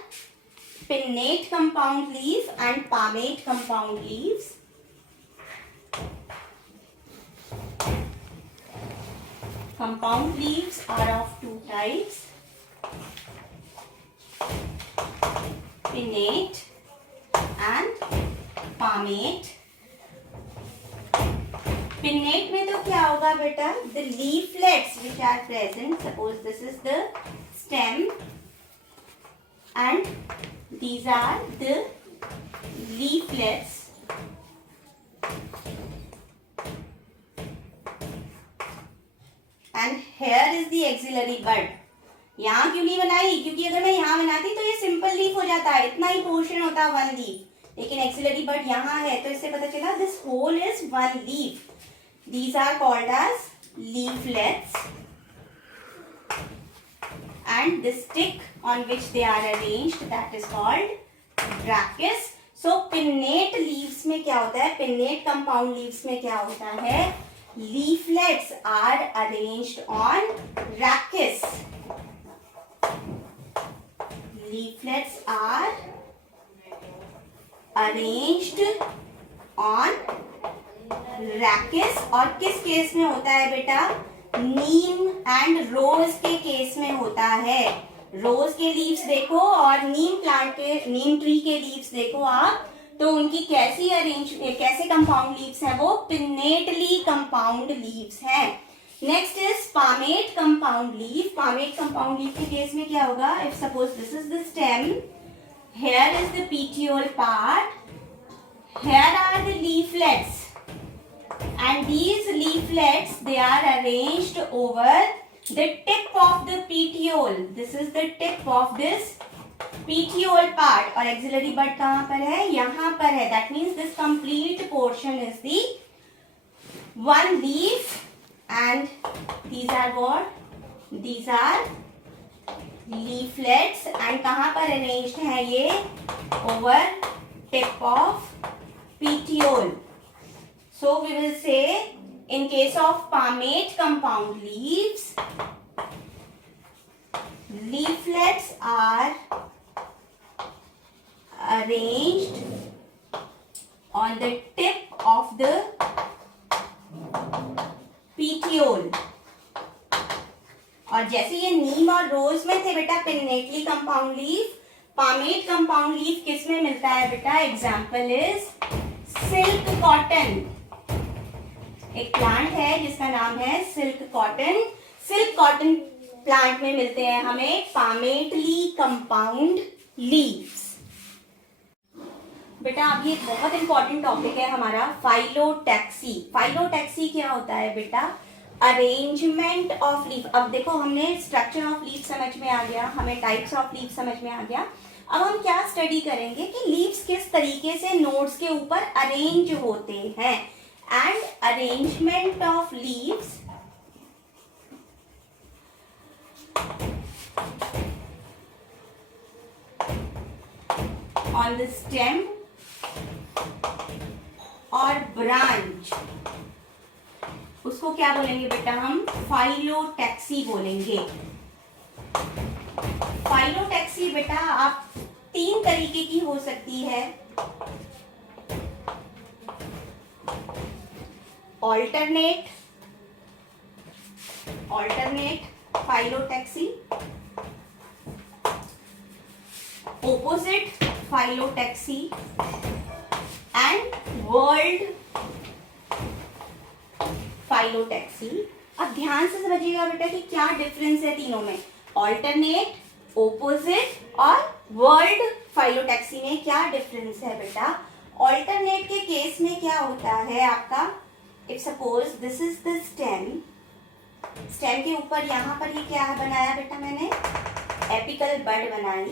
pinnate compound leaf and palmate compound leaves. Compound leaves are of two types, pinnate and palmate. Pinnate में तो क्या होगा बेटा, the leaflets which are present, suppose this is the stem and these are the leaflets. And here is the axillary bud. यहाँ क्यों नहीं बनाई, क्योंकि अगर मैं यहाँ बनाती तो ये सिंपल लीफ हो जाता है, इतना ही पोर्शन होता है वन लीफ, लेकिन एक्सिलरी बड यहाँ है तो इससे पता चला this whole is one leaf. These are called as leaflets, and the stick on which they are arranged, that is called rachis. So pinnate leaves में क्या होता है, pinnate compound leaves में क्या होता है, leaflets are arranged on rachis. Leaflets are arranged on rachis. और किस केस में होता है बेटा, नीम एंड रोज के केस में होता है. रोज के लीव्स देखो और नीम प्लांट के, नीम ट्री के लीव्स देखो आप, तो उनकी कैसे कंपाउंड लीव्स हैं, वो पिन्नेटली कंपाउंड लीव्स हैं. Next is palmate compound leaf. Palmate compound leaf के केस में क्या होगा, if suppose this is the stem, here is the petiole part, here are the leaflets, and these leaflets they are arranged over the tip of the petiole. This is the tip of this petiole part. और axillary bud कहाँ पर है, यहाँ पर है. That means this complete portion is the one leaf, and these are what, these are leaflets, and कहाँ पर arranged है ये, over tip of petiole. So we will say in case of palmate compound leaves, leaflets are arranged on the tip of the petiole. और जैसे ये नीम और रोज में थे बेटा pinnately compound leaf, palmate compound leaf किस में मिलता है बेटा, एग्जाम्पल इज सिल्क कॉटन. एक प्लांट है जिसका नाम है silk cotton. Silk cotton plant में मिलते हैं हमें पामेटली कंपाउंड लीव्स. बेटा अब ये बहुत इंपॉर्टेंट टॉपिक है हमारा, फाइलोटैक्सी. फाइलोटैक्सी क्या होता है बेटा, अरेंजमेंट ऑफ लीफ. अब देखो हमने स्ट्रक्चर ऑफ लीफ समझ में आ गया, हमें टाइप्स ऑफ लीफ समझ में आ गया. अब हम क्या स्टडी करेंगे कि लीव्स किस तरीके से नोड्स के ऊपर अरेंज होते हैं. And arrangement of leaves on the stem और ब्रांच, उसको क्या बोलेंगे बेटा, हम फाइलोटैक्सी बोलेंगे. फाइलोटैक्सी बेटा आप तीन तरीके की हो सकती है. alternate phyllotaxy, opposite phyllotaxy and whorled phyllotaxy. अब ध्यान से समझिएगा बेटा कि क्या डिफरेंस है तीनों में, ऑल्टरनेट, ओपोजिट और वर्ल्ड फाइलोटैक्सी में क्या डिफरेंस है बेटा. ऑल्टरनेट के केस में क्या होता है आपका, if suppose this is the stem stem के ऊपर यहाँ पर ये क्या बनाया बेटा मैंने, एपिकल बड बनाई.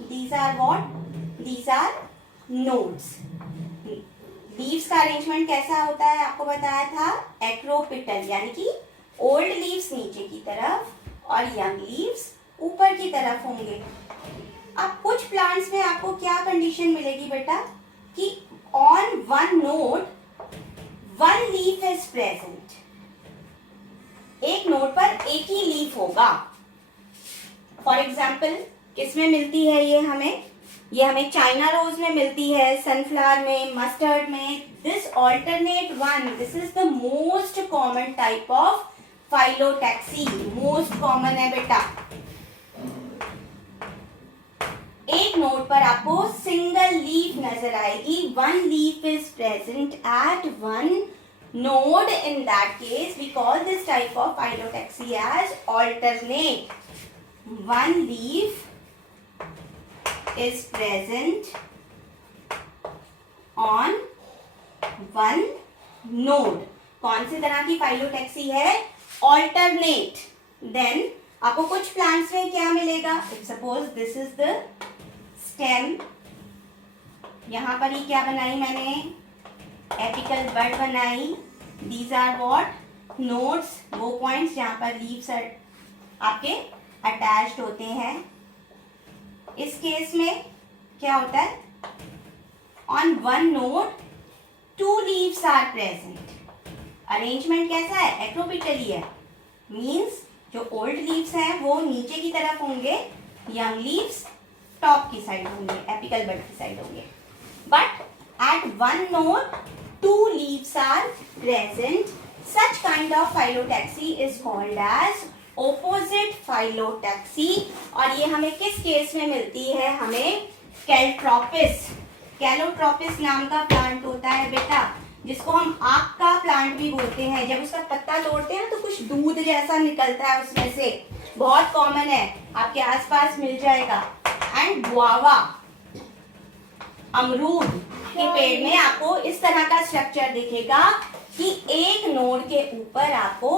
These are what, these are nodes. Leaves का अरेंजमेंट कैसा होता है आपको बताया था, एक्रोपिटल, यानी कि ओल्ड लीव्स नीचे की तरफ और यंग लीव्स ऊपर की तरफ होंगे. अब कुछ प्लांट्स में आपको क्या कंडीशन मिलेगी बेटा कि on one node one leaf is present. एक नोड पर एक ही लीफ होगा. फॉर एग्जाम्पल किसमें मिलती है ये हमें चाइना रोज में मिलती है, सनफ्लावर में, मस्टर्ड में. This alternate one, this is the most common type of phyllotaxy. Most common है बेटा. एक नोड पर आपको सिंगल लीफ नजर आएगी. One leaf is present at one node. In that case we call this type of phyllotaxy as alternate. One leaf is present on one node. कौन सी तरह की फाइलोटैक्सी है, alternate. Then आपको कुछ प्लांट्स में क्या मिलेगा, suppose this is the stem. यहाँ पर ही क्या बनाई मैंने, एपिकल बड बनाई. दीज आर व्हाट, नोड्स, वो पॉइंट्स जहां पर लीव्स आपके अटैच्ड होते हैं. इस केस में क्या होता है, on one node two leaves are present. Arrangement कैसा है, एक्रोपिटली है. मीन्स जो ओल्ड लीव्स हैं वो नीचे की तरफ होंगे, यंग लीव्स टॉप की साइड होंगे, एपिकल बड की साइड होंगे. But at one node two leaves are present. Such kind of phyllotaxy is called as opposite phyllotaxy. और ये हमें किस केस में मिलती है, हमें कैलट्रोपिस. कैलोट्रोपिस नाम का प्लांट होता है बेटा, जिसको हम आक का प्लांट भी बोलते हैं. जब उसका पत्ता तोड़ते हैं तो कुछ दूध जैसा निकलता है उसमें से, बहुत कॉमन है, आपके आसपास मिल जाएगा. एंड गुआवा, अमरूद के पेड़ में आपको इस तरह का स्ट्रक्चर दिखेगा कि एक नोड के ऊपर आपको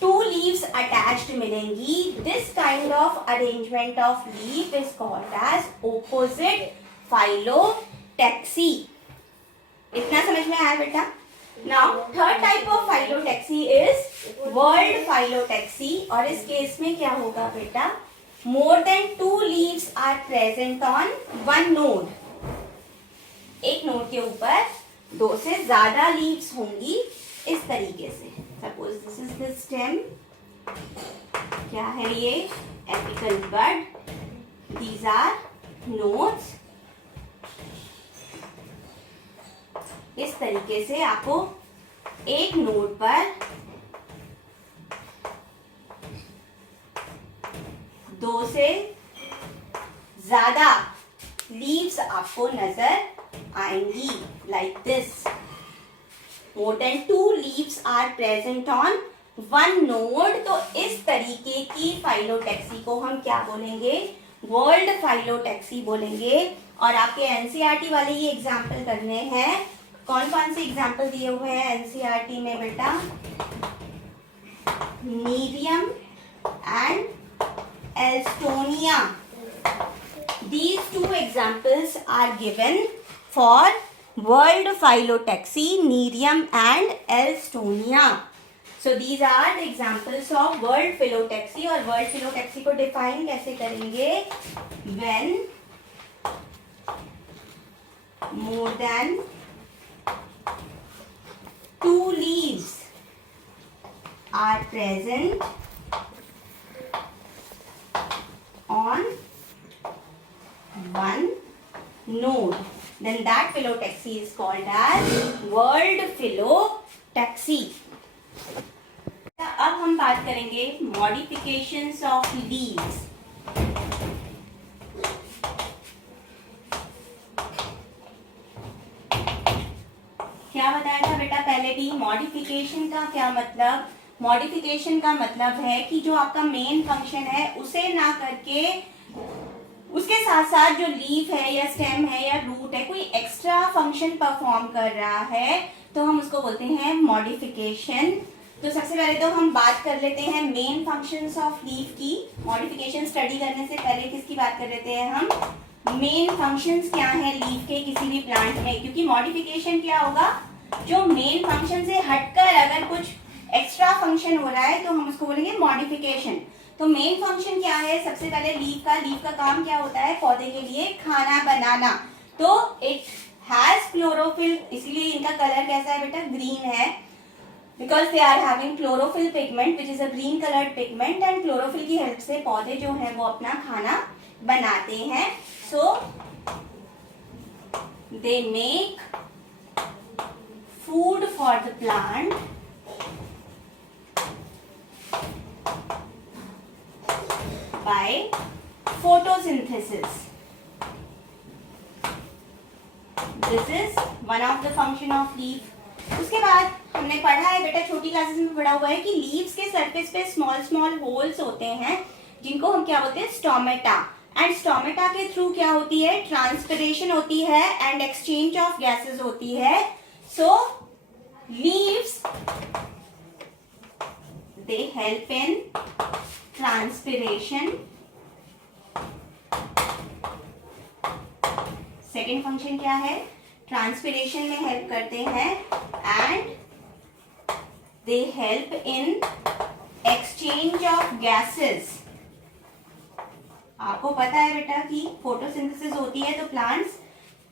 टू लीव्स अटैच्ड मिलेंगी. This kind of arrangement of leaf is called as opposite phyllotaxy. इतना समझ में आया बेटा. Now third type of phyllotaxy is whorled phyllotaxy. और इस केस में क्या होगा बेटा, more than two leaves are present on one node. एक नोड के ऊपर दो से ज्यादा लीव्स होंगी इस तरीके से. Suppose this is the stem, क्या है ये, apical bud. These are nodes. इस तरीके से आपको एक नोड पर दो से ज्यादा लीव्स आपको नजर आएंगी. Like this, more than two leaves are present on one node. तो इस तरीके की फाइलोटैक्सी को हम क्या बोलेंगे, वर्ल्ड फाइलोटैक्सी बोलेंगे. और आपके एनसीईआरटी वाले ये एग्जाम्पल करने हैं. कौन कौन से एग्जाम्पल दिए हुए हैं एनसीईआरटी में बेटा, Nerium and Alstonia. These two examples are given for world phyllotaxy, Nerium and Elstonia. So these are the examples of world phyllotaxy. और world phyllotaxy को define कैसे करेंगे, when more than two leaves are present on one node, then that phyllotaxy is called as world phyllotaxy. अब हम बात करेंगे modifications of leaves. क्या बताया था बेटा पहले भी, मॉडिफिकेशन का क्या मतलब, मॉडिफिकेशन का मतलब है कि जो आपका मेन फंक्शन है उसे ना करके उसके साथ साथ जो लीफ है या स्टेम है या रूट है कोई एक्स्ट्रा फंक्शन परफॉर्म कर रहा है, तो हम उसको बोलते हैं मॉडिफिकेशन. तो सबसे पहले तो हम बात कर लेते हैं मेन फंक्शंस ऑफ लीफ की। मॉडिफिकेशन स्टडी करने से पहले किसकी बात कर लेते हैं हम? मेन फंक्शंस क्या है लीफ के किसी भी प्लांट में, क्योंकि मॉडिफिकेशन क्या होगा, जो मेन फंक्शन से हटकर अगर कुछ एक्स्ट्रा फंक्शन हो रहा है तो हम उसको बोलेंगे मॉडिफिकेशन। तो मेन फंक्शन क्या है? सबसे पहले लीफ का काम क्या होता है? पौधे के लिए खाना बनाना। तो इट हैज क्लोरोफिल, इसीलिए इनका कलर कैसा है बेटा? ग्रीन है, because they are having chlorophyll pigment which is a green coloured pigment, and chlorophyll की हेल्प से पौधे जो है वो अपना खाना बनाते हैं। So they make food for the plant by photosynthesis. This is one of the function of leaf. उसके बाद हमने पढ़ा है बेटा, छोटी क्लासेस में पढ़ा हुआ है कि लीव्स के सरफेस पे स्मॉल स्मॉल होल्स होते हैं जिनको हम क्या बोलते हैं? स्टोमेटा। एंड स्टोमेटा के थ्रू क्या होती है? ट्रांसपिरेशन होती है एंड एक्सचेंज ऑफ गैसेस होती है। So leaves they help in transpiration. Second function क्या है? ट्रांसपिरेशन में हेल्प करते हैं and they help in exchange of gases. आपको पता है बेटा कि फोटोसिंथेसिस होती है तो plants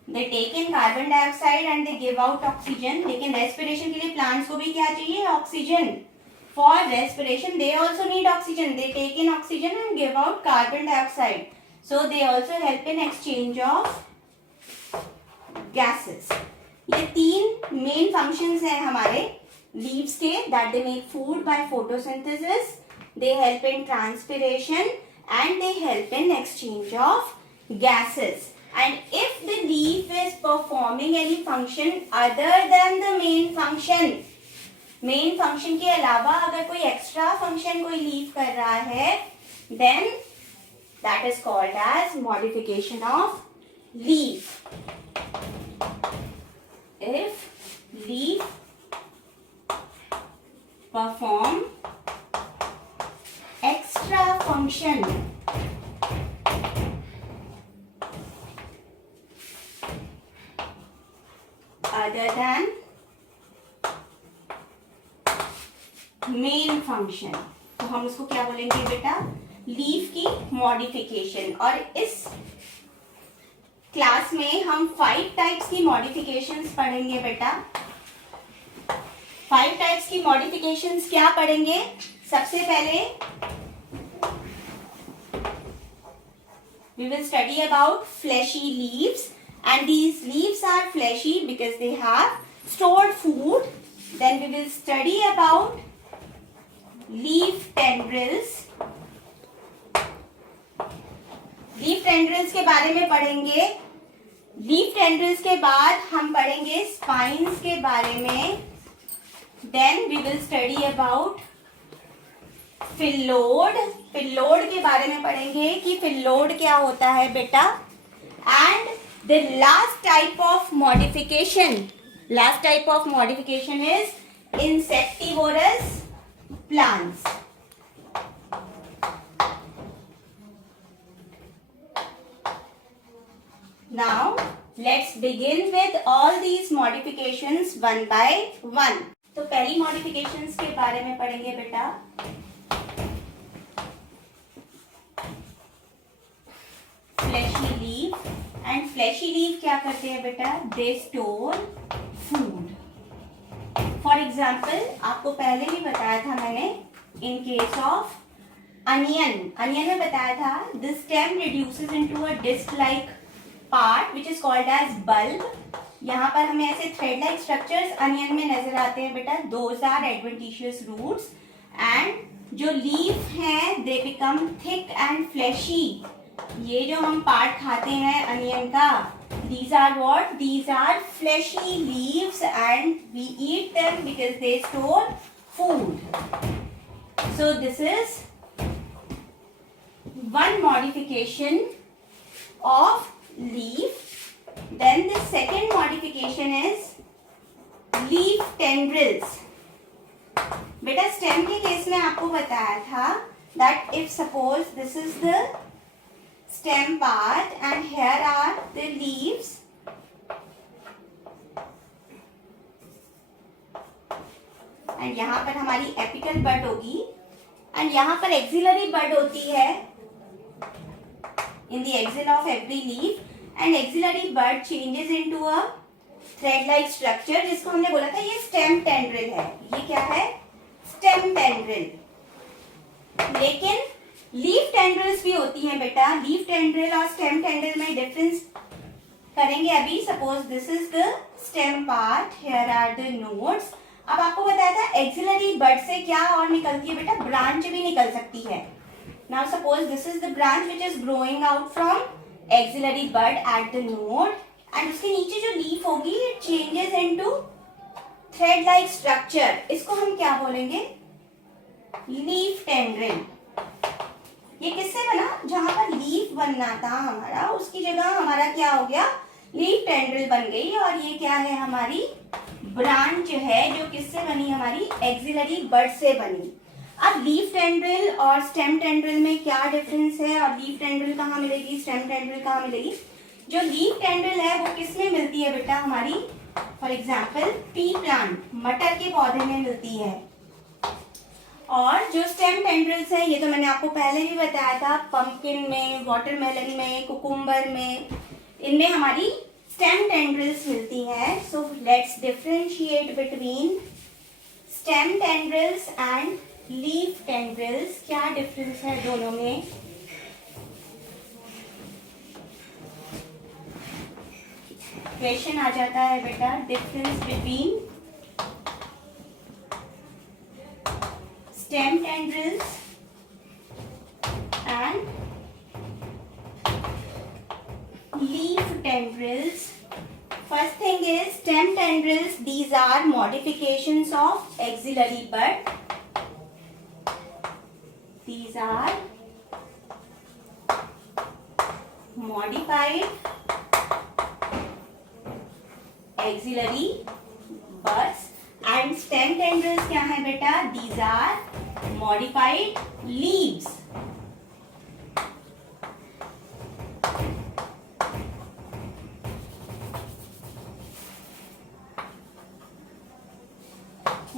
they take in carbon dioxide and they give out oxygen, लेकिन रेस्पिरेशन के लिए प्लांट्स को भी क्या चाहिए? Oxygen. For respiration they also need oxygen, they take in oxygen and give out carbon dioxide, so they also help in exchange of gases. ये तीन main functions हैं हमारे लीव्स के, that they make food by photosynthesis, they help in transpiration and they help in exchange of gases. And if the leaf is performing any function other than the main function, main function के अलावा अगर कोई extra function कोई leaf कर रहा है, then that is called as modification of leaf. If leaf perform extra function other than main function, तो हम उसको क्या बोलेंगे बेटा? लीफ की मॉडिफिकेशन। और इस क्लास में हम 5 टाइप्स की मॉडिफिकेशंस पढ़ेंगे बेटा। 5 टाइप्स की मॉडिफिकेशंस क्या पढ़ेंगे? सबसे पहले we will study about fleshy leaves, and these leaves are fleshy because they have stored food. Then we will study about leaf tendrils. Leaf tendrils के बारे में पढ़ेंगे। लीफ टेंड्रिल्स के बाद हम पढ़ेंगे स्पाइन्स के बारे में। Then we will study about फिल्लोड। फिल्लोड के बारे में पढ़ेंगे कि फिल्लोड क्या होता है बेटा। And the last type of modification is insectivorous plants. Now let's begin with all these modifications one by one. तो पहली मॉडिफिकेशंस के बारे में पढ़ेंगे बेटा। Fleshy leaf. And fleshy leaf क्या करते हैं बेटा? They store food. For example आपको पहले भी बताया था मैंने, इन केस ऑफ अनियन में बताया था, the stem reduces into a disc like part which is called as bulb. यहाँ पर हमें ऐसे थ्रेड लाइक स्ट्रक्चर्स अनियन में नजर आते हैं बेटा। Those are adventitious roots, and जो लीफ हैं they become thick and fleshy. ये जो हम पार्ट खाते हैं अनियन का, these are what? These are fleshy leaves and we eat them because they store food. So this is one modification of leaf. Then the second modification is leaf tendrils. बेटा stem के case में आपको बताया था that if suppose this is the stem part and here are the leaves, and यहाँ पर हमारी apical बड होगी एंड यहाँ पर एक्सिलरी बड होती है in the axil of every leaf, and axillary bud changes into a thread like structure, जिसको हमने बोला था ये स्टेम टेंड्रिल है। ये क्या है? Stem tendril. लेकिन लीफ टेंड्रिल्स भी होती हैं बेटा। लीफ टेंड्रिल और स्टेम टेंड्रिल में डिफरेंस करेंगे अभी। Suppose this is the stem part, here are the nodes. अब आपको बताया था एक्सिलरी बड से क्या और निकलती है बेटा? ब्रांच भी निकल सकती है। Now suppose this is the branch which is growing out from axillary bud at the node, and उसके नीचे जो लीफ होगी it changes into thread like structure. इसको हम क्या बोलेंगे? Leaf tendril. ये किससे बना? जहां पर लीफ बनना था हमारा, उसकी जगह हमारा क्या हो गया? लीफ टेंड्रिल बन गई। और ये क्या है? हमारी ब्रांच है जो किससे बनी? हमारी एक्सिलरी बड से बनी। अब लीफ टेंड्रिल और स्टेम टेंड्रिल में क्या डिफरेंस है, और लीफ टेंड्रिल कहाँ मिलेगी, स्टेम टेंड्रिल कहाँ मिलेगी? जो लीफ टेंड्रिल है वो किसमें मिलती है बेटा? हमारी फॉर एग्जाम्पल पी प्लांट, मटर के पौधे में मिलती है। और जो स्टेम टेंड्रिल्स है, ये तो मैंने आपको पहले भी बताया था, पंपकिन में, वाटरमेलन में, कुकुम्बर में, इनमें हमारी स्टेम टेंड्रिल्स मिलती हैं। So let's differentiate between stem tendrils and leaf tendrils. क्या डिफरेंस है दोनों में? क्वेश्चन आ जाता है बेटा, difference between stem tendrils and leaf tendrils. First thing is stem tendrils. These are modifications of axillary bud. These are modified axillary buds. And stem tendrils क्या है बेटा? These are modified leaves.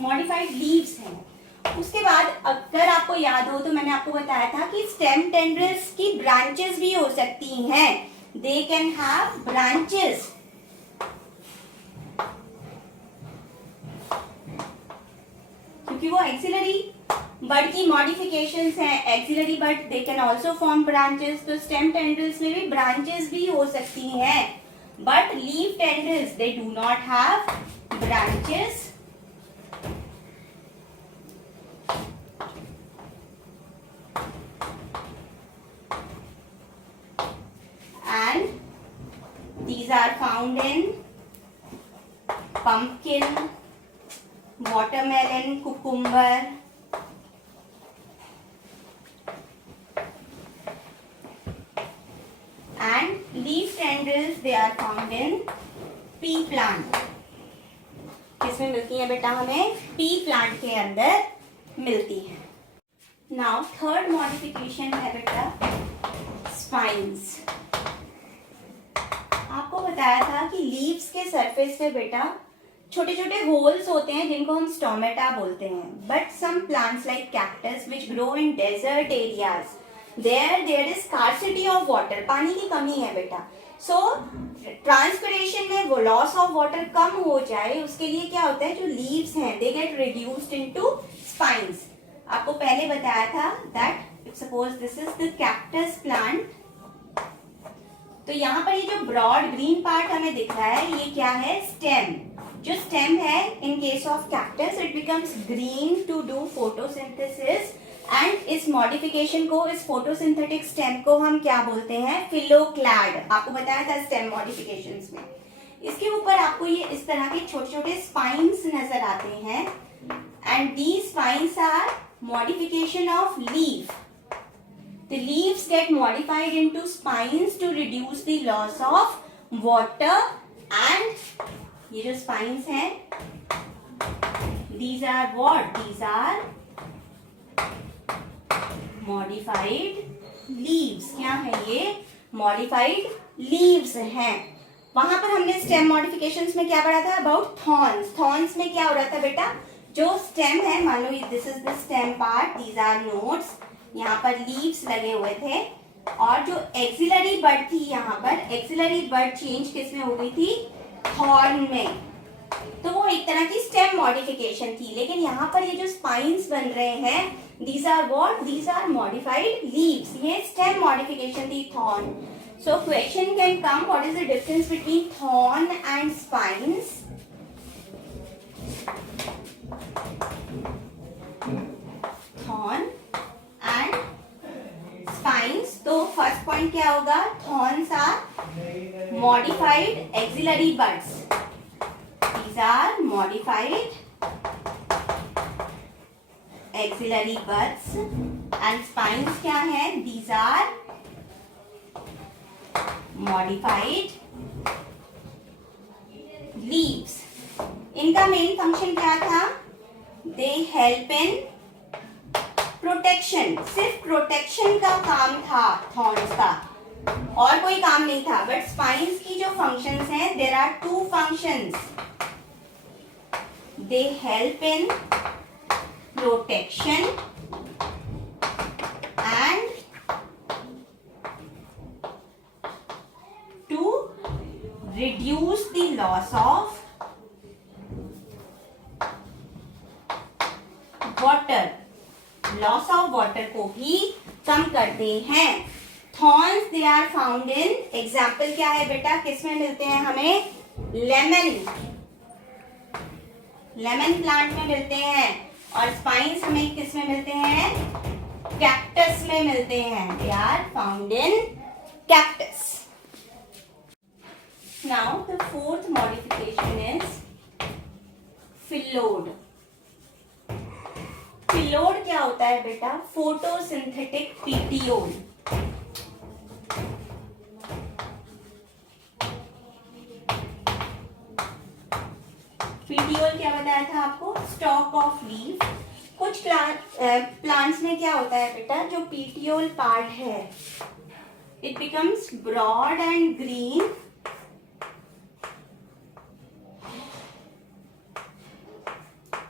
Modified leaves हैं। उसके बाद अगर आपको याद हो तो मैंने आपको बताया था कि स्टेम टेंड्रिल्स की ब्रांचेस भी हो सकती हैं। They can have branches. क्योंकि वो एक्सिलरी बड की मॉडिफिकेशंस हैं। Axillary bud they can also form branches. तो स्टेम टेंड्रिल्स में भी ब्रांचेस भी हो सकती हैं, but leaf tendrils they do not have branches. These are found in pumpkin, watermelon, cucumber, and leaf tendrils. They are found in pea plant. किसमें मिलती है बेटा? हमें pea plant के अंदर मिलती है। Now third modification है बेटा spines. आपको बताया था कि लीव्स के सरफेस पे बेटा छोटे छोटे होल्स होते हैं जिनको हम स्टोमेटा बोलते हैं। But some plants like cactus which grow in desert areas, there is scarcity of water, पानी की कमी है बेटा। सो ट्रांसपिरेशन में वो लॉस ऑफ वाटर कम हो जाए, उसके लिए क्या होता है, जो लीव्स हैं they get reduced into spines. आपको पहले बताया था that suppose this is the cactus plant, तो यहाँ पर ये जो ब्रॉड ग्रीन पार्ट हमें दिख रहा है ये क्या है, स्टेम। जो स्टेम है in case of cactus it becomes green to do photosynthesis, and इस मॉडिफिकेशन को, इस फोटोसिंथेटिक स्टेम को हम क्या बोलते हैं, फिलोक्लैड। आपको बताया था स्टेम मॉडिफिकेशंस में। इसके ऊपर आपको ये इस तरह के छोटे छोटे स्पाइंस नजर आते हैं, and these spines are modification of leaf. The leaves get modified into spines to reduce the loss of water, and ये जो spines हैं these are what? These are modified leaves. क्या है ये? modified leaves हैं. वहां पर हमने स्टेम मॉडिफिकेशंस में क्या पढ़ा था? About thorns. थॉर्न्स में क्या हो रहा था बेटा? जो स्टेम है, मान लो this is the stem part, these are nodes, यहाँ पर लीव्स लगे हुए थे, और जो एक्सिलरी बड थी यहाँ पर, एक्सिलरी बड चेंज किस में हो गई थी? थॉर्न में. तो वो एक तरह की स्टेम मॉडिफिकेशन थी. लेकिन यहाँ पर ये जो स्पाइन्स बन रहे हैं, these are what? These are modified leaves. ये स्टेम मॉडिफिकेशन थी, thorn. So question can come, what is the difference between thorn and spines? Thorn and spines. तो first point क्या होगा? Thorns are modified axillary buds. These are modified axillary buds. And spines क्या है? These are modified leaves. इनका main function क्या था? They help in protection. सिर्फ protection का काम था थॉर्न्स का, और कोई काम नहीं था. बट स्पाइन्स की जो फंक्शंस हैं, there are two functions. They help in protection and to reduce the loss of water. Loss of water को भी कम करते हैं. Thorns they are found in, example क्या है बेटा? किस में मिलते हैं हमें? लेमन. लेमन प्लांट में मिलते हैं. और स्पाइन्स हमें किस में मिलते हैं? कैक्टस में मिलते हैं. They are found in cactus. Now the fourth modification is phyllodes. Phyllodes क्या होता है बेटा? Photosynthetic petiole. पीटियोल क्या बताया था आपको? Stock of leaf. कुछ प्लांट्स में क्या होता है बेटा? जो पीटियोल पार्ट है, it becomes broad and green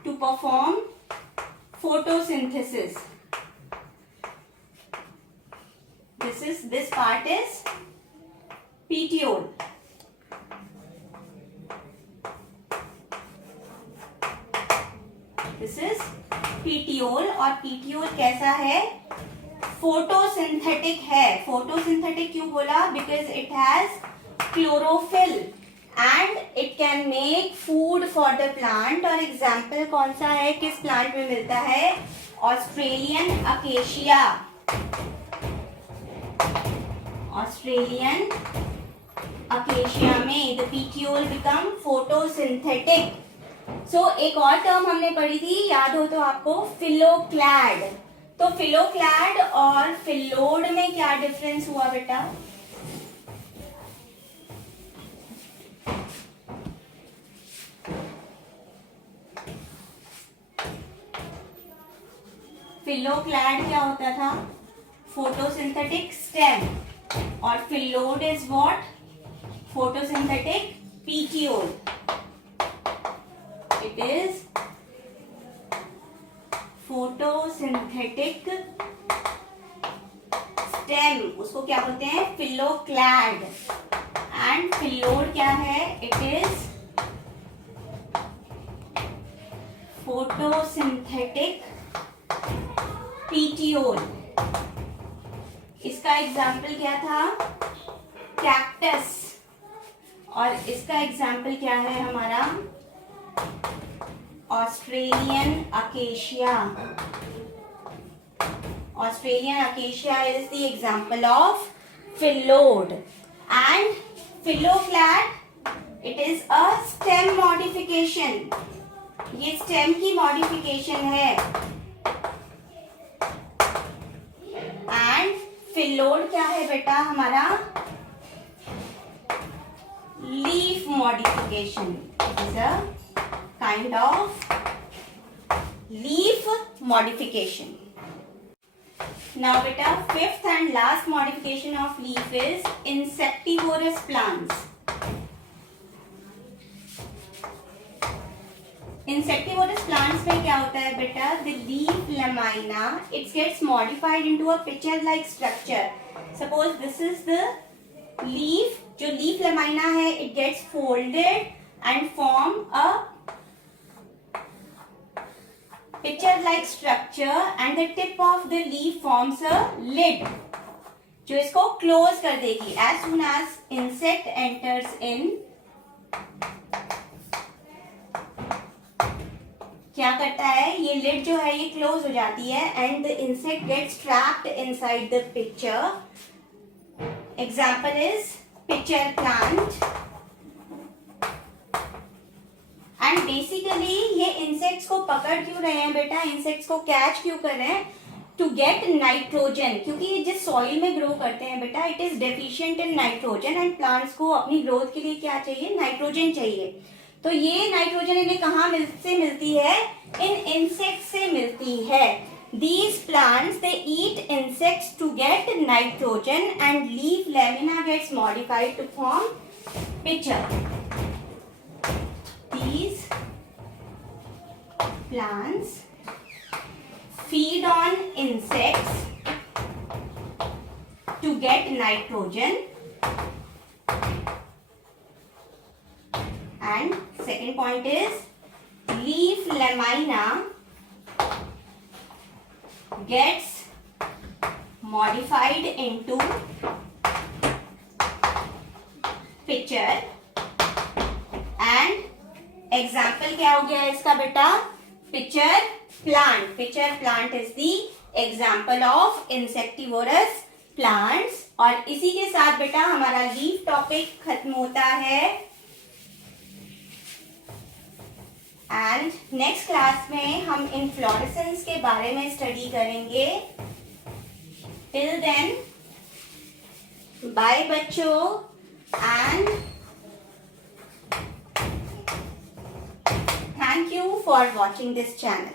to perform photosynthesis. This part is petiole. This is petiole. और petiole कैसा है? फोटोसिंथेटिक है. फोटोसिंथेटिक क्यों बोला? Because it has chlorophyll and it can make food for the plant. और example कौन सा है? किस प्लांट में मिलता है? Australian acacia. ऑस्ट्रेलियन अकेशिया में द पीटियोल बिकम फोटोसिंथेटिक. सो एक और टर्म हमने पढ़ी थी, याद हो तो आपको, फिलोक्लैड. तो फिलोक्लैड और फिलोड में क्या डिफरेंस हुआ बेटा? फिलोक्लैड क्या होता था? Photosynthetic stem. और phyllode is what? Photosynthetic petiole. It is photosynthetic stem. उसको क्या बोलते हैं? फिलोक्लैड. एंड फिलोड क्या है? It is photosynthetic petiole. इसका एग्जाम्पल क्या था? कैक्टस. और इसका एग्जाम्पल क्या है हमारा? Australian acacia. Australian acacia is the example of phyllode. And phylloclade, it is a stem modification. ये स्टेम की मॉडिफिकेशन है. एंड फिलोड क्या है बेटा हमारा? Leaf modification. It is a kind of leaf modification. Now beta, fifth and last modification of leaf is insectivorous plants. Insectivorous plants में क्या होता है बेटा? The leaf lamina, it gets modified into a pitcher-like structure. Suppose this is the leaf, जो leaf lamina है, it gets folded and form a pitcher-like structure and the tip of the leaf forms a lid, जो इसको close कर देगी. As soon as insect enters in, क्या करता है? ये lid जो है ये close हो जाती है and the insect gets trapped inside the pitcher. Example is pitcher plant. And basically ये इंसेक्ट्स को पकड़ क्यों रहे हैं बेटा? इंसेक्ट्स को कैच क्यों कर रहे हैं? टू गेट नाइट्रोजन, क्योंकि ये जिस सॉइल में ग्रो करते हैं बेटा, it is deficient in nitrogen and plants को अपनी ग्रोथ के लिए क्या चाहिए? नाइट्रोजन चाहिए. तो ये नाइट्रोजन इन्हें कहाँ से मिलती है? इन इंसेक्ट से मिलती है. These plants they eat insects to get nitrogen and leaf lamina gets modified to form pitcher. These plants feed on insects to get nitrogen, and second point is leaf lamina gets modified into pitcher. And example क्या हो गया इसका बेटा? Pitcher plant. Pitcher plant is the example of insectivorous plants. और इसी के साथ बेटा हमारा लीफ टॉपिक खत्म होता है. एंड नेक्स्ट क्लास में हम इन्फ्लोरेसेंस के बारे में स्टडी करेंगे. टिल देन बाय बच्चों and thank you for watching this channel.